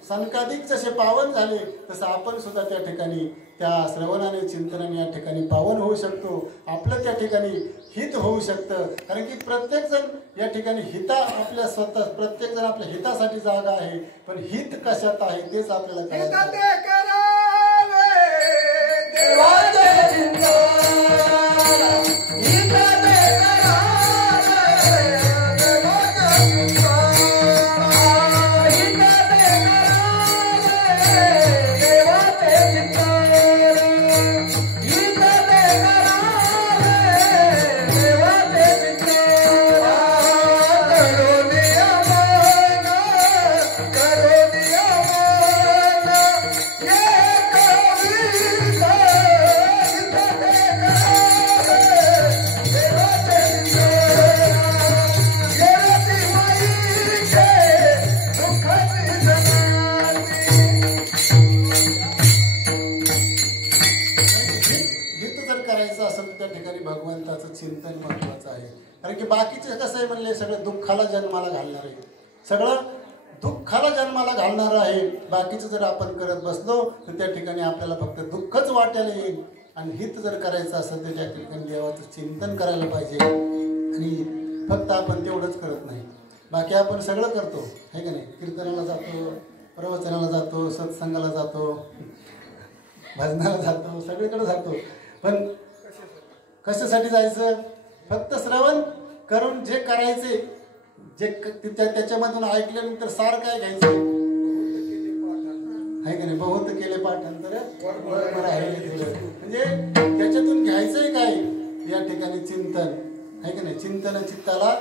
संकाधिक जसे पावन झाले तसं आपण सुद्धा त्या ठिकाणी त्या श्रवणाने चिंतनाने या ठिकाणी पावन होऊ शकतो. आपलं त्या ठिकाणी हित होऊ शकतं. कारण की प्रत्येकजण या ठिकाणी आपल्या स्वतः प्रत्येकजण आपल्या हितासाठी जागा आहे, पण हित कशात आहे तेच आपल्याला कळायचं. चिंतन महत्वाचं आहे. कारण की बाकीचं कसं आहे म्हणले, सगळं दुःखाला जन्माला घालणार आहे, सगळं दुःखाला जन्माला घालणार आहे. बाकीचं जर आपण करत बसलो तर त्या ठिकाणी आपल्याला फक्त दुःखच वाटायला येईल. आणि हित जर करायचं असेल तर त्या ठिकाणी देवाचं चिंतन करायला पाहिजे. आणि फक्त आपण तेवढंच करत नाही, बाकी आपण सगळं करतो आहे का नाही. कीर्तनाला जातो, प्रवचनाला जातो, सत्संगाला जातो, भजनाला जातो, सगळीकडे जातो. पण कशासाठी जायचं, फक्त श्रवण करून जे करायचे, जे त्याच्यामधून ऐकल्यानंतर सार काय घ्यायचं आहे का नाही. बहुत केले पाठांतर म्हणजे त्याच्यातून घ्यायचंय काय, या ठिकाणी चिंतन आहे का नाही. चिंतन चित्ताला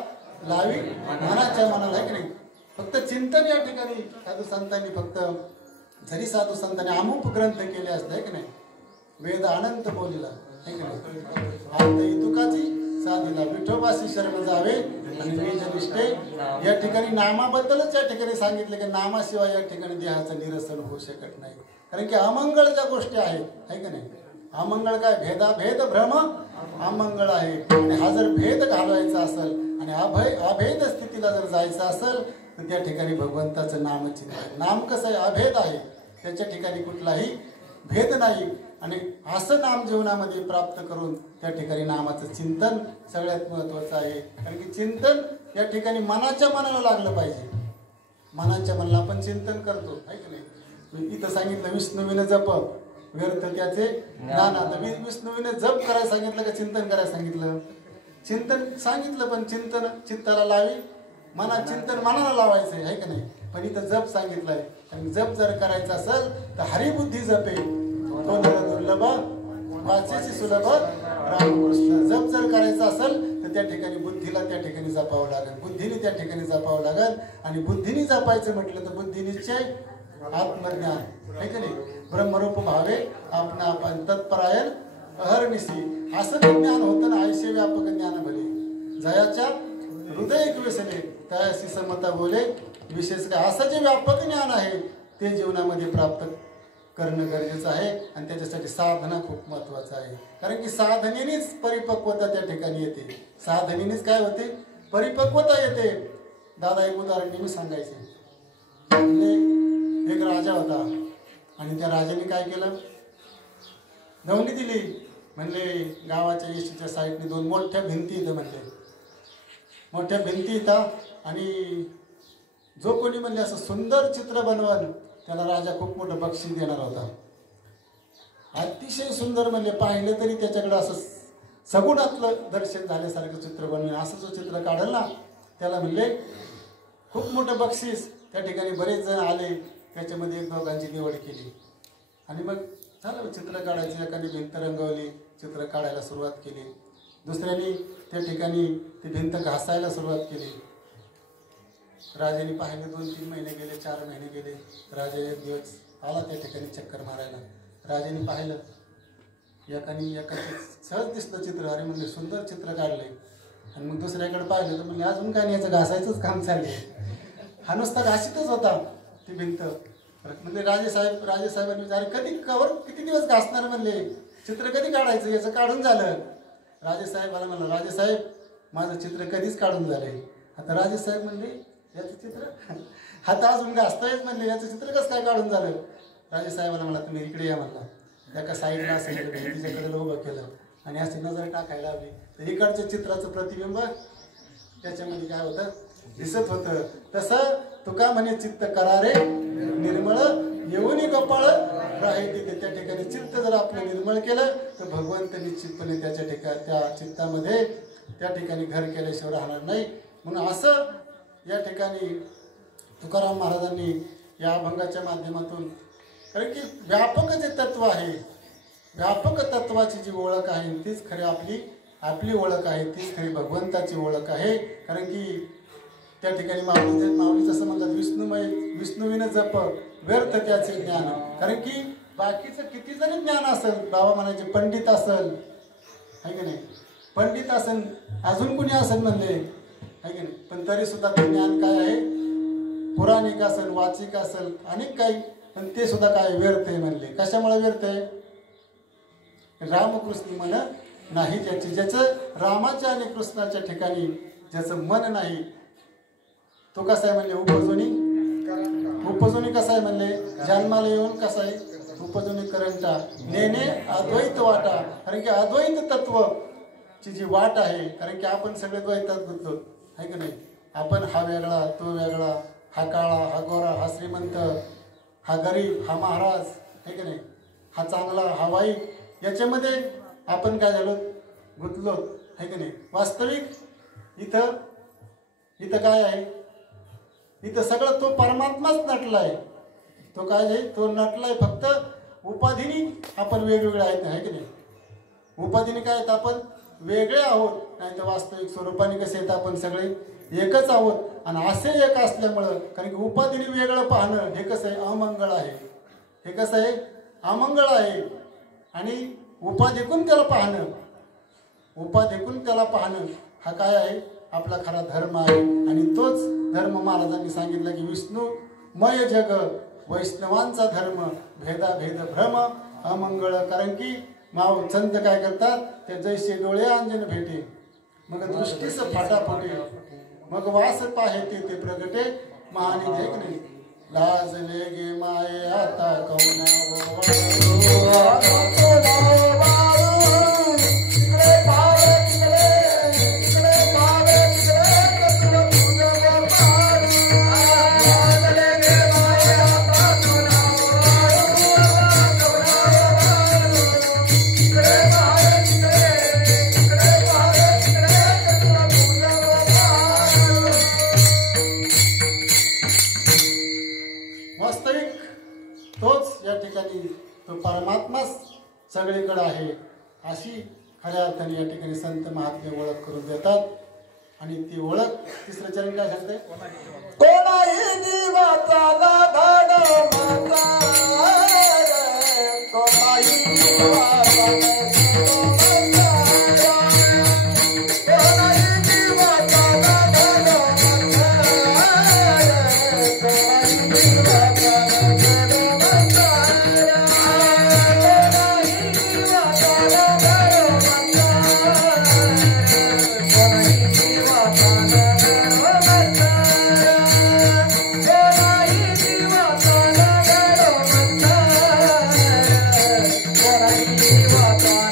लावी मनाच्या मनाला आहे की नाही. फक्त चिंतन या ठिकाणी साधू संतांनी फक्त, जरी साधू संतांनी अमुक ग्रंथ केले असते आहे की नाही, वेद अनंत बोलिला आहे का नाही, तुकाची साधीला विठोबाशी शरण जावे आणि निज निष्ठे. या ठिकाणी नामाबद्दलच या ठिकाणी सांगितले की नामाशिवाय या ठिकाणी देहाचं निरसन होऊ शकत नाही. कारण की अमंगळ ज्या गोष्टी आहेत आहे का नाही, अमंगळ काय, भेद भ्रम अमंगळ आहे. आणि हा जर भेद घालवायचा असेल आणि अभेद स्थितीला जर जायचं असेल तर त्या ठिकाणी भगवंताचं नामचिंतन. नाम कसं आहे, अभेद आहे, त्याच्या ठिकाणी कुठलाही भेद नाही. आणि असं नाम जीवनामध्ये प्राप्त करून त्या ठिकाणी नामाचं चिंतन सगळ्यात महत्वाचं आहे. कारण की चिंतन या ठिकाणी मनाच्या मनाला लागलं पाहिजे. मनाच्या मनाला आपण चिंतन करतो आहे की नाही. इथं सांगितलं विष्णुविने जप व्यर्थ त्याचे ज्ञान. आता विष्णुविने जप करायला सांगितलं का चिंतन करायला सांगितलं, चिंतन सांगितलं, पण चिंतन चित्ताला लावी, मनात चिंतन मनाला लावायचंय आहे का नाही. पण इथं जप सांगितलंय. आणि जप जर करायचा असेल तर हरिबुद्धी जपे तो नर दुर्लभ वाचेची सुलभ रामकृष्ण. जप जर करायचा असेल तर त्या ठिकाणी बुद्धीला त्या ठिकाणी जपावं लागेल, बुद्धीने त्या ठिकाणी जपावं लागेल. आणि बुद्धीने जपायचं म्हटलं तर बुद्धी निश्चय आत्मज्ञान आहे की नाही. ब्रह्मरूप भावे आपण आपण तत्परायण अहर्निशी असं ज्ञान होतं ना. आयुष्य व्यापक ज्ञान भले जयाच्या हृदय व्यसने तयाशी समता बोले विशेष काय. असं जे व्यापक ज्ञान आहे ते जीवनामध्ये प्राप्त करणं गरजेचं आहे. आणि त्याच्यासाठी साधना खूप महत्वाचं आहे. कारण की साधनेनेच परिपक्वता त्या ठिकाणी येते, साधनेनेच काय होते, परिपक्वता येते. दादा एक उदाहरण नेहमी सांगायचे. एक राजा होता आणि त्या राजाने काय केलं, दवंडी दिली. म्हणले गावाच्या येशीच्या साईडने 2 मोठ्या भिंती इथं, म्हणले मोठ्या भिंती इथं. आणि जो कोणी म्हणले असं सुंदर चित्र बनवल त्याला राजा खूप मोठं बक्षीस देणार होता. अतिशय सुंदर म्हणले, पाहिलं तरी त्याच्याकडे असं सगुणातलं दर्शन झाल्यासारखं चित्र बनवलं. असं जो चित्र काढल ना त्याला म्हणले खूप मोठं बक्षीस. त्या ठिकाणी बरेच जण आले, त्याच्यामध्ये एक दोघांची निवड केली आणि मग झालं चित्र काढायचं. एकाने भिंत रंगवली, चित्र काढायला सुरुवात केली. दुसऱ्याने त्या ठिकाणी ती भिंत घासायला सुरुवात केली. राजाने पाहिले 2-3 महिने गेले, 4 महिने गेले. राजा एक दिवस आला त्या ठिकाणी चक्कर मारायला. राजाने पाहिलं, एकाने सहज दिसलं चित्र. अरे म्हणले सुंदर चित्र काढले. आणि मग दुसऱ्याकडे पाहिलं तर म्हणजे अजून काय नाही, याचं घासायचंच काम चालले. हा नुसता घासीतच होता ती भिंत. म्हणजे राजेसाहेबांनी अरे किती दिवस घासणार म्हणले, चित्र कधी काढायचं, याचं काढून झालं. राजेसाहेबाला म्हणलं, राजेसाहेब माझं चित्र कधीच काढून झालंय. आता राजेसाहेब म्हणले याचं चित्र आता अजून घासतायच म्हणले, याचं चित्र कसं काय काढून झालं. राजेसाहेबाला म्हणला तुम्ही इकडे या म्हणला. एका साईडला असेल भिंतीच्याकडे उभं केलं आणि अशी नजर टाकायला हवी तर इकडच्या चित्राचं प्रतिबिंब त्याच्यामध्ये काय होतं दिसत होतं. तसं तुका म्हणे चित्त करारे निर्मळ येऊनी कपाळ राहे तिथे. त्या ठिकाणी चित्त जर आपलं निर्मळ केलं तर भगवंत निश्चितपणे त्या चित्तामध्ये त्या ठिकाणी घर केल्याशिवाय राहणार नाही. म्हणून असं या ठिकाणी तुकाराम महाराजांनी या अभंगाच्या माध्यमातून, कारण की व्यापक जे तत्व आहे, व्यापक तत्वाची जी ओळख आहे तीच खरी आपली ओळख आहे, तीच खरी भगवंताची ओळख आहे. कारण की त्या ठिकाणी माऊली जसं म्हणतात विष्णुविन जप व्यर्थ त्याचे ज्ञान. कारण की बाकीचं किती जरी ज्ञान असेल, बाबा म्हणायचे पंडित असेल आहे की नाही, पंडित असेल अजून कुणी असेल म्हणले आहे की नाही, पण तरी सुद्धा ते ज्ञान काय आहे, पुराणिक असेल वाचिक असेल अनेक काही, पण ते सुद्धा काय व्यर्थ आहे म्हणले. कशामुळे व्यर्थ आहे, रामकृष्ण मन नाही त्याची. ज्याचं रामाच्या आणि कृष्णाच्या ठिकाणी ज्याचं मन नाही तो कसा आहे म्हणले, उपजोनी कसा आहे म्हणले, जन्माला येऊन कसा आहे उपजोनी करंटा नेणे अद्वैत वाटा. कारण की अद्वैत तत्वची जी वाट आहे, कारण की आपण सगळे द्वैतात गुंतलो आहे की नाही. आपण हा वेगळा तो वेगळा, हा काळा हा गोरा, हा श्रीमंत हा गरीब, हा महाराज आहे की नाही, हा चांगला हा वाईट, याच्यामध्ये आपण काय झालो गुंतलो आहे की नाही. वास्तविक इथं काय आहे, इथं सगळं तो परमात्माच नटलाय. तो काय आहे, तो नटलाय. फक्त उपाधीनी आपण वेगवेगळे आहेत आहे की नाही. उपाधीने काय आहेत, आपण वेगळे आहोत, नाही तर वास्तविक स्वरूपाने कसे आहेत आपण सगळे एकच आहोत. आणि असे एक असल्यामुळं, कारण की उपाधीने वेगळं पाहणं हे कसं आहे, अमंगळ आहे. हे कसं आहे, अमंगळ आहे. आणि उपाधीकून त्याला पाहणं हा काय आहे, आपला खरा धर्म आहे. आणि तोच धर्म महाराजांनी सांगितलं की विष्णुमय जग वैष्णवांचा धर्म, भेदाभेद भ्रम अमंगळ. कारण की संत काय करतात, ते जैसे डोळे अंजन भेटे मग दृष्टीस फाटाफुटे, मग वास पाहे ते प्रगटे महानी देख नाही. लाज लेगे माये आता तो परमात्माच सगळीकडे आहे अशी खऱ्या अर्थाने या ठिकाणी संत महात्मे ओळख करून देतात. आणि ती ओळख तिसरं चरण काय सांगते, कोणाही जीवाचा धड Bye.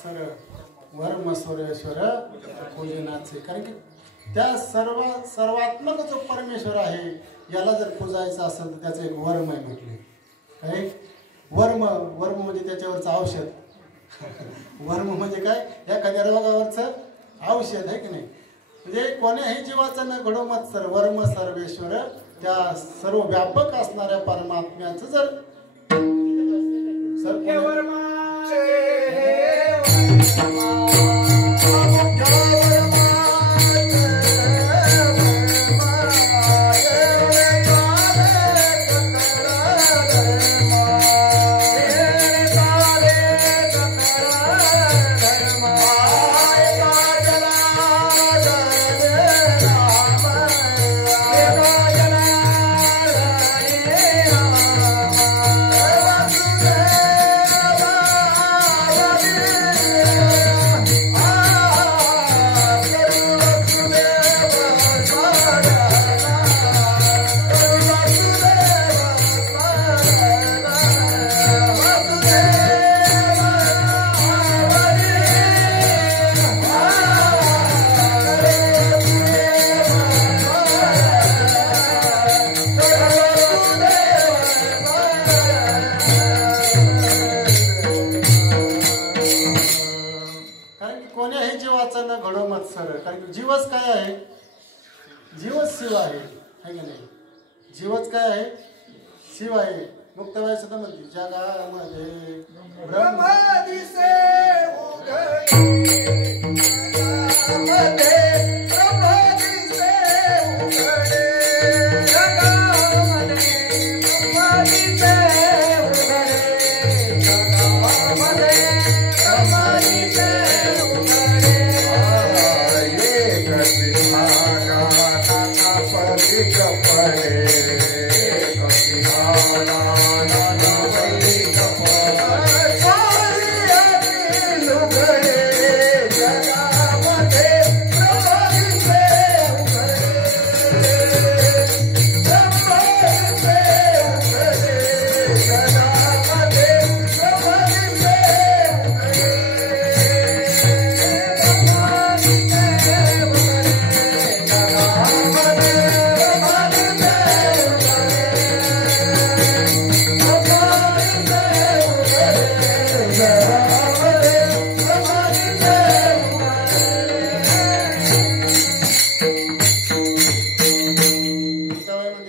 मत्सर वर्म सूर्येश्वर पूजनाचे. कारण की त्या सर्वात्मक जो परमेश्वर आहे याला जर पूजायचं असेल तर त्याचं एक वर्म आहे म्हटले. काय वर्म म्हणजे त्याच्यावरचं औषध. वर्म म्हणजे काय? एखाद्या रोगावरचं औषध आहे की नाही. म्हणजे कोण्याही जीवाचं न घडो मत्सर वर्म सर्वेश्वर त्या सर्व व्यापक असणाऱ्या परमात्म्याचं जर जीवच काय आहे? जीवच शिव आहे की नाही. जीवच काय आहे? शिव आहे. मुक्ताबाई सुद्धा म्हणते जगामध्ये ब्रह्म दिसे उघडे, जगामध्ये ब्रह्म दिसे उघडे, जगामध्ये ब्रह्म दिसे उघडे,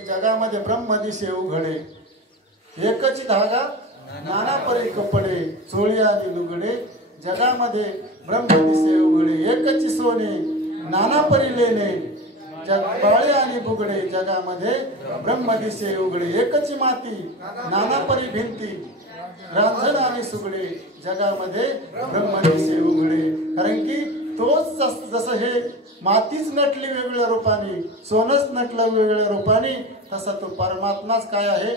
जगामध्ये ब्रह्म दिसे उघडे, एकच धागा नाना परी कपडे, चोळी आणि लुगडे, जगामध्ये ब्रह्म दिसे उघडे, एकच सोने नाना परी लेणे, बाळे आणि बुगडे, जगामध्ये ब्रह्म दिसे उघडे, एकच माती नाना परी भिंती, रांजण आणि सुगडे, जगामध्ये ब्रह्म दिसे उघडे. कारण की तोच जसं हे मातीच नटली वेगवेगळ्या रूपाने, सोनच नटलं वेगवेगळ्या रूपाने, तसा तो परमात्माच काय आहे?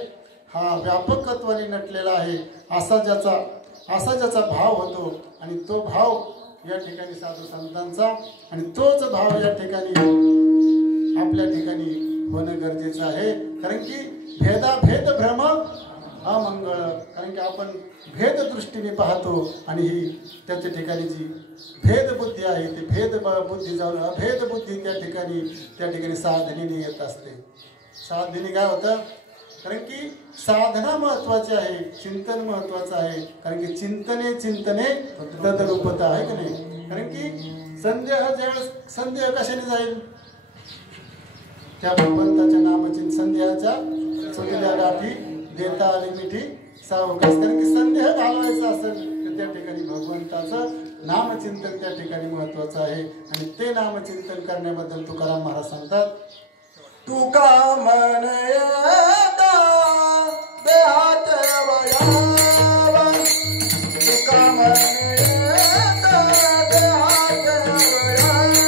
हा व्यापकत्वाने नटलेला आहे. असा ज्याचा भाव होतो आणि तो भाव या ठिकाणी साधू संतांचा आणि तोच भाव या ठिकाणी आपल्या ठिकाणी होणं गरजेचं आहे. कारण की भेदाभेद भ्रम अमंगळ. कारण की आपण भेद दृष्टीने पाहतो आणि ही त्याच्या ठिकाणी जी भेद बुद्धी आहे ती भेद बुद्धी जाऊन अभेद बुद्धी त्या ठिकाणी साधनेने येत असते. साधनेने काय होतं? कारण की साधना महत्वाची आहे, चिंतन महत्वाचं आहे. कारण की चिंतने तदरूपता आहे की नाही. कारण की संदेह कशाने जाईल? त्या भगवंताच्या नामचिंत संदेहाच्या चुकीच्या गाठी देता आली मिठी सावकाश. कारण की संदेह घालवायचा असेल तर त्या ठिकाणी भगवंताचं नामचिंतन त्या ठिकाणी महत्वाचं आहे. आणि ते नामचिंतन करण्याबद्दल तुकाराम महाराज सांगतात, तुका म्हणता देहात वयावा, तुका म्हणता देहात वयावा,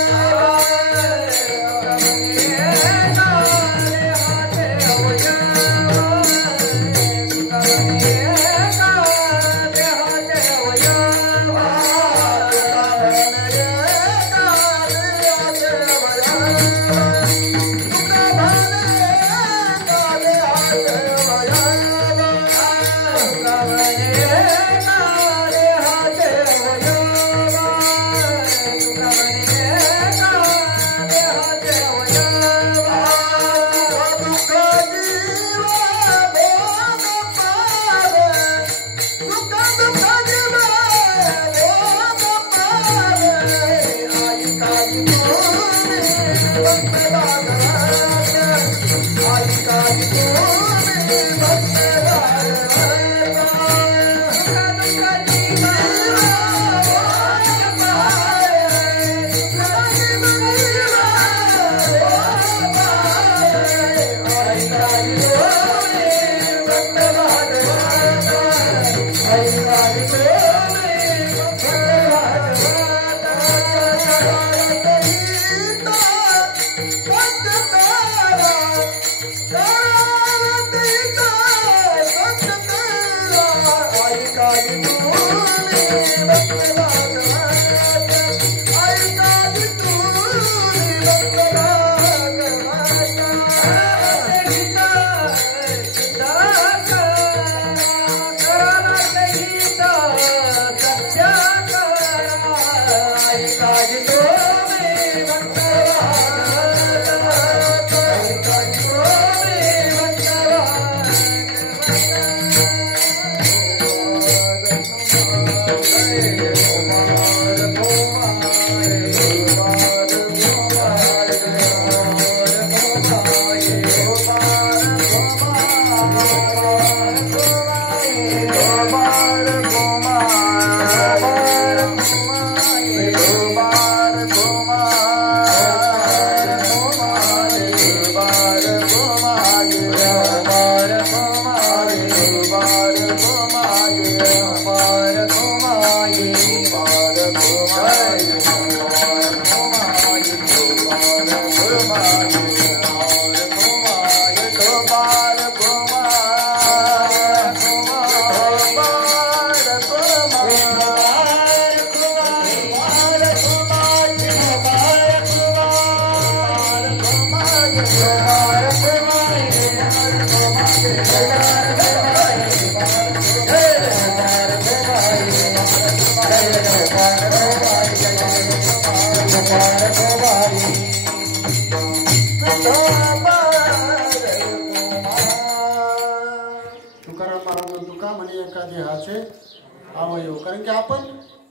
अवयव, कारण की आपण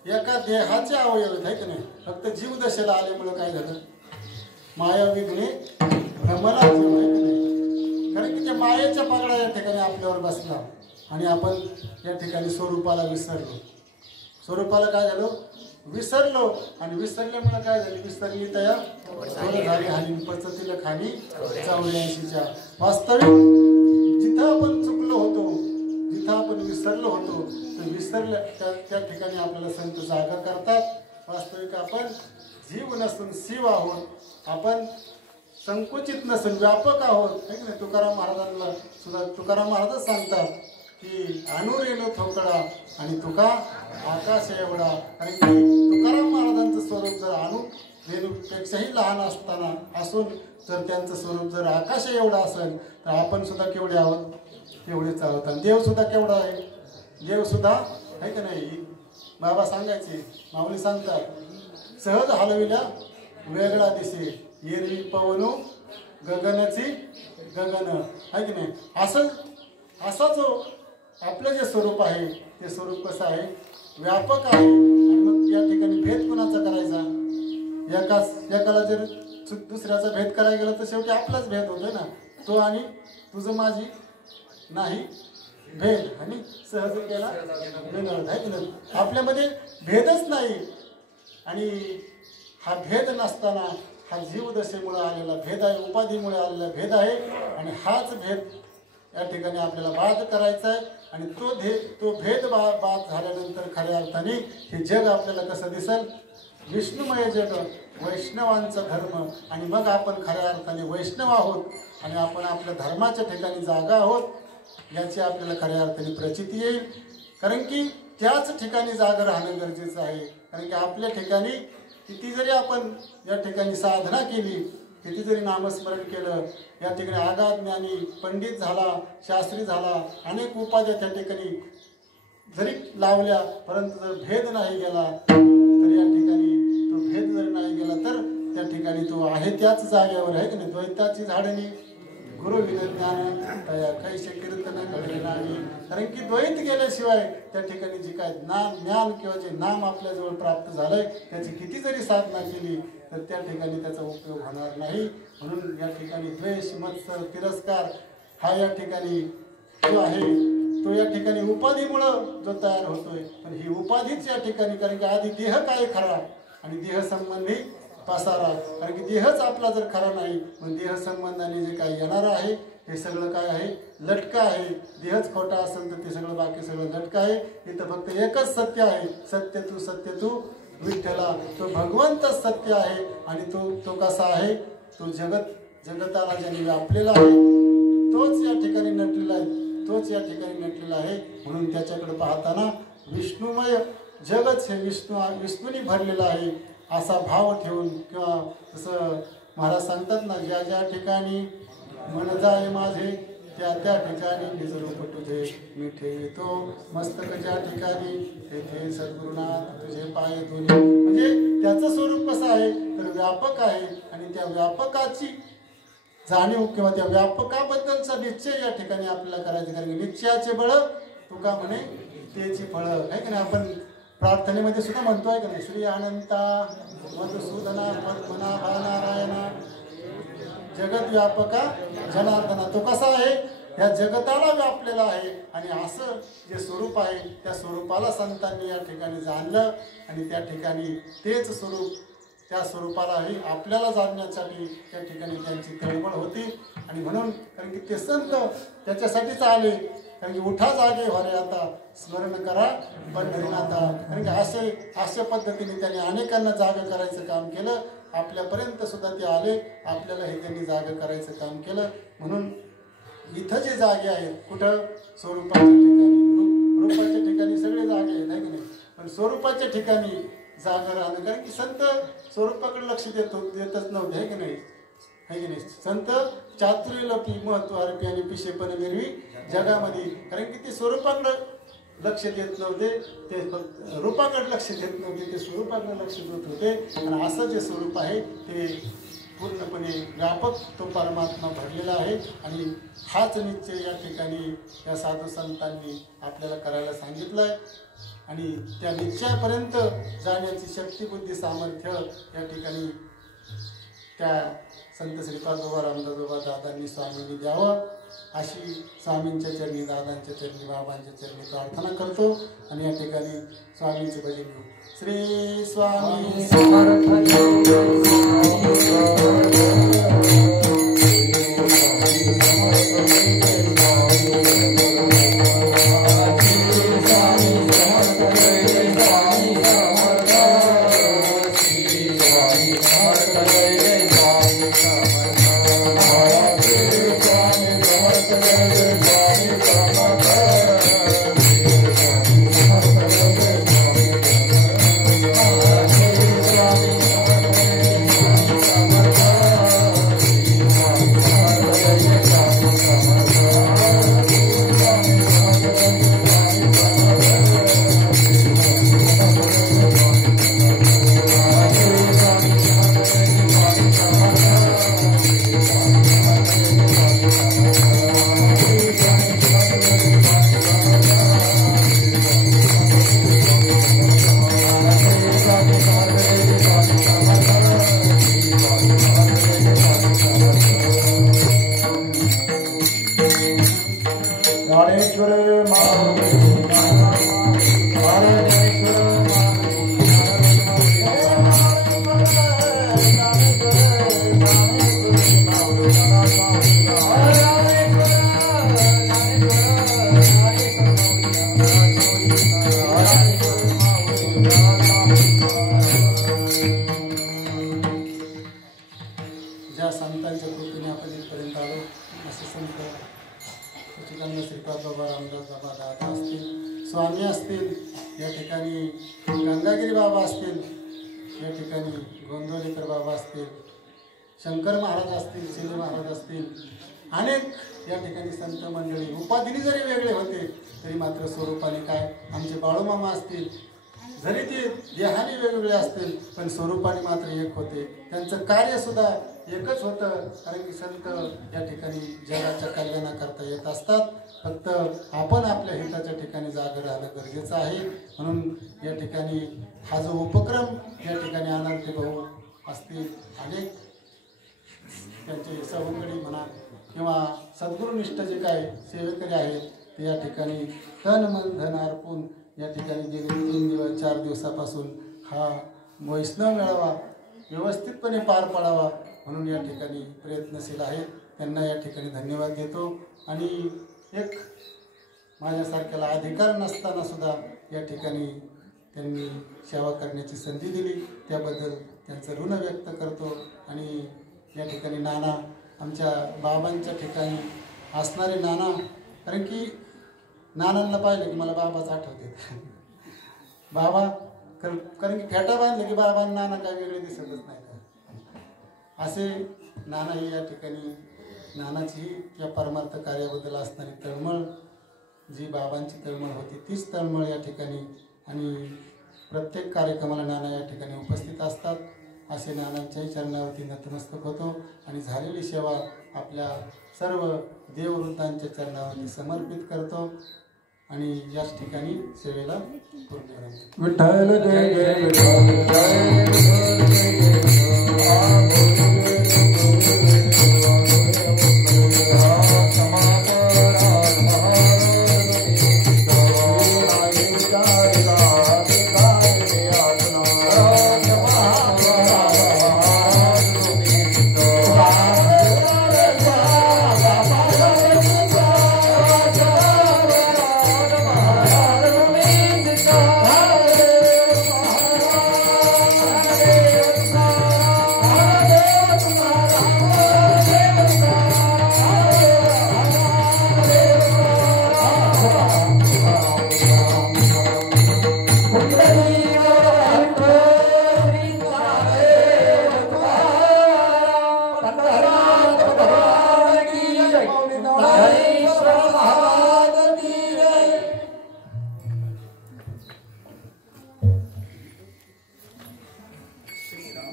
एका देहाचे अवयव आहे की नाही. फक्त जीव दशेला आल्यामुळं काय झालं, माया विघ्ने भ्रमला जीव आहे की नाही. कारण की त्या मायेच्या पगडा या ठिकाणी आपल्यावर बसला आणि आपण या ठिकाणी स्वरूपाला विसरलो. स्वरूपाला काय झालो, विसरलो. आणि विसरल्यामुळे काय झाली, विसरली तया झाली हानी पचतील खाली 84च्या. वास्तविक जिथं आपण चुकलो होतो, जिथं आपण विसरलो होतो, तर विसरल्या त्या ठिकाणी आपल्याला संत जागा करतात. वास्तविक आपण जीव नसून शिव आहोत, आपण संकुचित नसून व्यापक आहोत है की नाही. तुकाराम महाराजांना सुद्धा तुकाराम महाराजच सांगतात की अनुरेणू थोकडा आणि तुका आकाश एवढा. आणि तुकाराम महाराजांचं स्वरूप जर अनु रेणूपेक्षाही लहान असताना असून जर त्यांचं स्वरूप जर आकाश एवढा असेल, तर आपण सुद्धा केवढे आहोत, तेवढेच आहोत. आणि देव सुद्धा केवढा आहे, देव सुद्धा आहे की नाही. बाबा सांगायचे, माऊली सांगतात, सहज हलविल्या वेगळा दिसे एरवी पवनो गगनची गगन आहे की नाही. असा जो आपलं जे स्वरूप आहे, ते स्वरूप कसं आहे, व्यापक आहे. आणि मग या ठिकाणी भेद कुणाचा करायचा, एकाला जर दुसऱ्याचा भेद करायला गेला तर शेवटी आपलाच भेद होतोय ना. तो आणि तुझं माझी नाही भेद, आणि सहज केला वेगळं आहे की नाही. आपल्यामध्ये भेदच नाही. आणि हा भेद नसताना हा जीवदशेमुळे आलेला भेद आहे, उपाधीमुळे आलेला भेद आहे. आणि हाच भेद या ठिकाणी आपल्याला बाद करायचा आहे. आणि तो भेद बाद झाल्यानंतर खऱ्या अर्थाने हे जग आपल्याला कसं दिसेल, विष्णुमय जग, वैष्णवांचा धर्म. आणि मग आपण खऱ्या अर्थाने वैष्णव आहोत आणि आपण आपल्या धर्माच्या ठिकाणी जागा आहोत, याची आपल्याला खऱ्या अर्थाने प्रचिती येईल. कारण की त्याच ठिकाणी जागा राहणं गरजेचं आहे. कारण की आपल्या ठिकाणी किती जरी आपण या ठिकाणी साधना केली, किती जरी नामस्मरण केलं, या ठिकाणी आगाध ज्ञानी पंडित झाला, शास्त्री झाला, अनेक उपाध्या त्या ठिकाणी जरी लावल्या, परंतु जर भेद नाही गेला, तर या ठिकाणी तो भेद जर नाही गेला, तर त्या ठिकाणी तो आहे त्याच जागेवर आहे की नाही. द्वैताची झाडणी गुरु विज्ञान तया कैसे कीर्तन घडले नाही. कारण की द्वैत गेल्याशिवाय त्या ठिकाणी जी काय ज्ञान किंवा जे नाम आपल्याजवळ प्राप्त झालंय, त्याची किती जरी साधना केली तर त्या ठिकाणी त्याचा उपयोग होणार नाही. म्हणून या ठिकाणी द्वेष, मत्सर, तिरस्कार हा या ठिकाणी जो आहे तो या ठिकाणी उपाधीमुळं जो तयार होतोय. पण ही उपाधीच या ठिकाणी, कारण की आधी देह काय खरा आणि देह संबंधी पसारा, कारण की देहच आपला जर खरा नाही मग देह संबंधाने जे काही येणार आहे हे सगळं काय आहे, लटका आहे. देहच खोटा असेल तर ते सगळं बाकी सगळं लटका आहे. इथं फक्त एकच सत्य आहे, सत्य तू विठ्ठला. तो भगवंतच सत्य आहे आणि तो कसा आहे, तो जगताला ज्याने व्यापलेला आहे तोच या ठिकाणी नटलेला आहे, तोच या ठिकाणी नटलेला आहे. म्हणून त्याच्याकडे पाहताना विष्णुमय जगच हे विष्णूने भरलेलं आहे असा भाव ठेवून, किंवा जसं महाराज सांगतात ना, ज्या ज्या ठिकाणी मन जाय माझे त्या त्या ठिकाणी निज रूप तुझे मी ठेवितो मस्तक, ज्या ठिकाणी तेथे सद्गुरुनाथ तुझे पाय धुले. म्हणजे त्याचं स्वरूप कसं आहे तर व्यापक आहे आणि त्या व्यापकाची जाणीव किंवा त्या व्यापकाबद्दलचा निश्चय या ठिकाणी आपल्याला करायचं. कारण निश्चयाचे बळ तुका म्हणे त्याची फळं आहे की नाही. आपण प्रार्थनेमध्ये सुद्धा म्हणतो आहे का नाही, श्री अनंता मधुसूदना पद्मनाभा नारायणा जगत व्यापका जनार्दना. तो कसा आहे, या जगताला व्यापलेला आहे आणि असं जे स्वरूप आहे त्या स्वरूपाला संतांनी या ठिकाणी जाणलं आणि त्या ठिकाणी तेच स्वरूप, त्या स्वरूपालाही आपल्याला जाणण्यासाठी त्या ठिकाणी त्यांची तळमळ होती. आणि म्हणून कारण की ते संत त्याच्यासाठीच आले, कारण की उठा जागे व्हारे आता स्मरण करा पंढरीनाथा. कारण की अशा पद्धतीने त्यांनी अनेकांना जाग करायचं काम केलं. आपल्यापर्यंत सुद्धा ते आले, आपल्याला हे त्यांनी जाग करायचं काम केलं. म्हणून इथं जे जागे आहेत कुठं, स्वरूपाच्या ठिकाणी, रूपाच्या ठिकाणी सगळे जागे आहेत आहे की नाही, पण स्वरूपाच्या ठिकाणी जागा राहणं. कारण की संत स्वरूपाकडे लक्ष देतच नव्हते आहे की नाही, आहे की नाही. संत चातुर्यलपी महत्व अर्पी आणि पिशेपण मिरवी जगामध्ये, कारण की ते स्वरूपाकडे लक्ष देत नव्हते, ते रूपाकडे लक्ष देत नव्हते, ते स्वरूपाकडे लक्ष देत होते. आणि असं जे स्वरूप आहे ते पूर्णपणे व्यापक तो परमात्मा भरलेला आहे. आणि हाच निश्चय या ठिकाणी या साधू संतांनी आपल्याला करायला सांगितलं आहे. आणि त्या निश्चयापर्यंत जाण्याची शक्ती बुद्धी सामर्थ्य या ठिकाणी त्या संत श्रीपाद बाबा रामदास बाबा दादांनी स्वामींनी द्यावं अशी स्वामींच्या चरणी, दादांच्या चरणी, बाबांच्या चरणी प्रार्थना करतो. आणि या ठिकाणी स्वामींचे भजन घेऊ. श्री स्वामी समर्थ. ज्या संतांच्या कृपेने आपण इथपर्यंत आलो, असे संत सच्चिदानंद श्रीपाद बाबा, रामदास बाबा, दादा असतील, स्वामी असतील, या ठिकाणी गंगागिरी बाबा असतील, या ठिकाणी गोंदवलेकर बाबा असतील, शंकर महाराज असतील, शिंदे महाराज असतील, अनेक या ठिकाणी संत मंडळी उपाधीने जरी वेगळे होते तरी मात्र स्वरूपाने काय, आमचे बाळूमामा असतील, जरी ते देहाने वेगवेगळे असतील पण स्वरूपाने मात्र एक होते. त्यांचं कार्यसुद्धा एकच होतं, कारण की संत या ठिकाणी जगाच्या कल्याणाकरता येत असतात. फक्त आपण आपल्या हिताच्या ठिकाणी जागे राहणं गरजेचं आहे. म्हणून या ठिकाणी हा जो उपक्रम या ठिकाणी अनारते भाऊ असतील, अनेक त्यांचे सवंगडी म्हणा, किंवा सद्गुरुनिष्ठ जे काय सेवेकरी आहेत ते या ठिकाणी तन मन धन अर्पून या ठिकाणी गेले 3 दिवस 4 दिवसापासून हा वैष्णव मेळावा व्यवस्थितपणे पार पाडावा म्हणून या ठिकाणी प्रयत्नशील आहेत. त्यांना या ठिकाणी धन्यवाद देतो. आणि एक माझ्यासारख्याला अधिकार नसताना सुद्धा या ठिकाणी त्यांनी सेवा करण्याची संधी दिली त्याबद्दल त्यांचं ऋण व्यक्त करतो. आणि या ठिकाणी नाना आमच्या बाबांच्या ठिकाणी असणारे नाना, कारण की नानांना पाहिलं की मला बाबाच आठवते. बाबा कारण की फेटा बांधले की बाबा नाना काय वेगळे दिसतच नाही का असे नानाही या ठिकाणी नानाची या परमार्थ कार्याबद्दल असणारी तळमळ जी बाबांची तळमळ होती तीच तळमळ या ठिकाणी आणि प्रत्येक कार्यक्रमाला नाना या ठिकाणी उपस्थित असतात. असे नानांच्याही चरणावरती नतमस्तक होतो आणि झालेली सेवा आपल्या सर्व देववृत्तांच्या चरणावरती समर्पित करतो आणि याच ठिकाणी सेवेला पूर्ण करतो. विठ्ठल जय जय विठ्ठल जय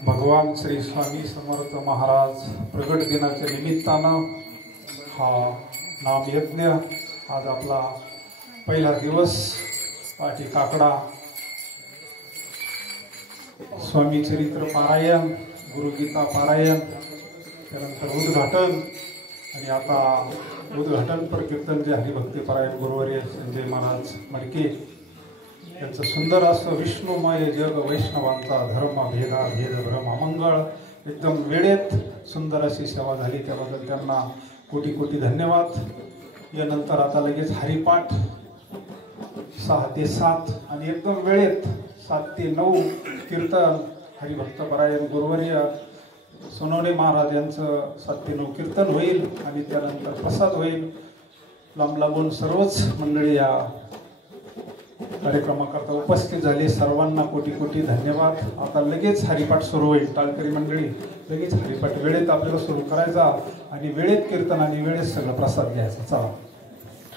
भगवान श्री स्वामी समर्थ महाराज प्रगट दिनाच्या निमित्तानं हा नामयज्ञ आज आपला पहिला दिवस पाठी काकडा स्वामी चरित्र पारायण गुरुगीता पारायण त्यानंतर उद्घाटन आणि आता उद्घाटन पर कीर्तन जे हरिभक्ती पारायण गुरुवर्य संजय महाराज मडके त्यांचं सुंदर असं विष्णुमय जग वैष्णवांचा धर्म भेदा भेद भ्रम अमंगळ एकदम वेळेत सुंदर अशी सेवा झाली त्याबद्दल त्यांना कोटी कोटी धन्यवाद. यानंतर आता लगेच हरिपाठ 6 ते 7 आणि एकदम वेळेत 7 ते 9 कीर्तन हरिभक्त परायण गुरुवर्य सोनवणे महाराज यांचं 7 ते 9 कीर्तन होईल आणि त्यानंतर प्रसाद होईल. लांब लागून सर्वच मंडळी या कार्यक्रमाकरता उपस्थित झाले. सर्वांना कोटी कोटी धन्यवाद. आता लगेच हरिपाठ सुरू होईल. टाळकरी मंडळी लगेच हरिपाठ वेळेत आपल्याला सुरू करायचा आणि वेळेत कीर्तन आणि वेळेत सगळं प्रसाद घ्यायचा. चला.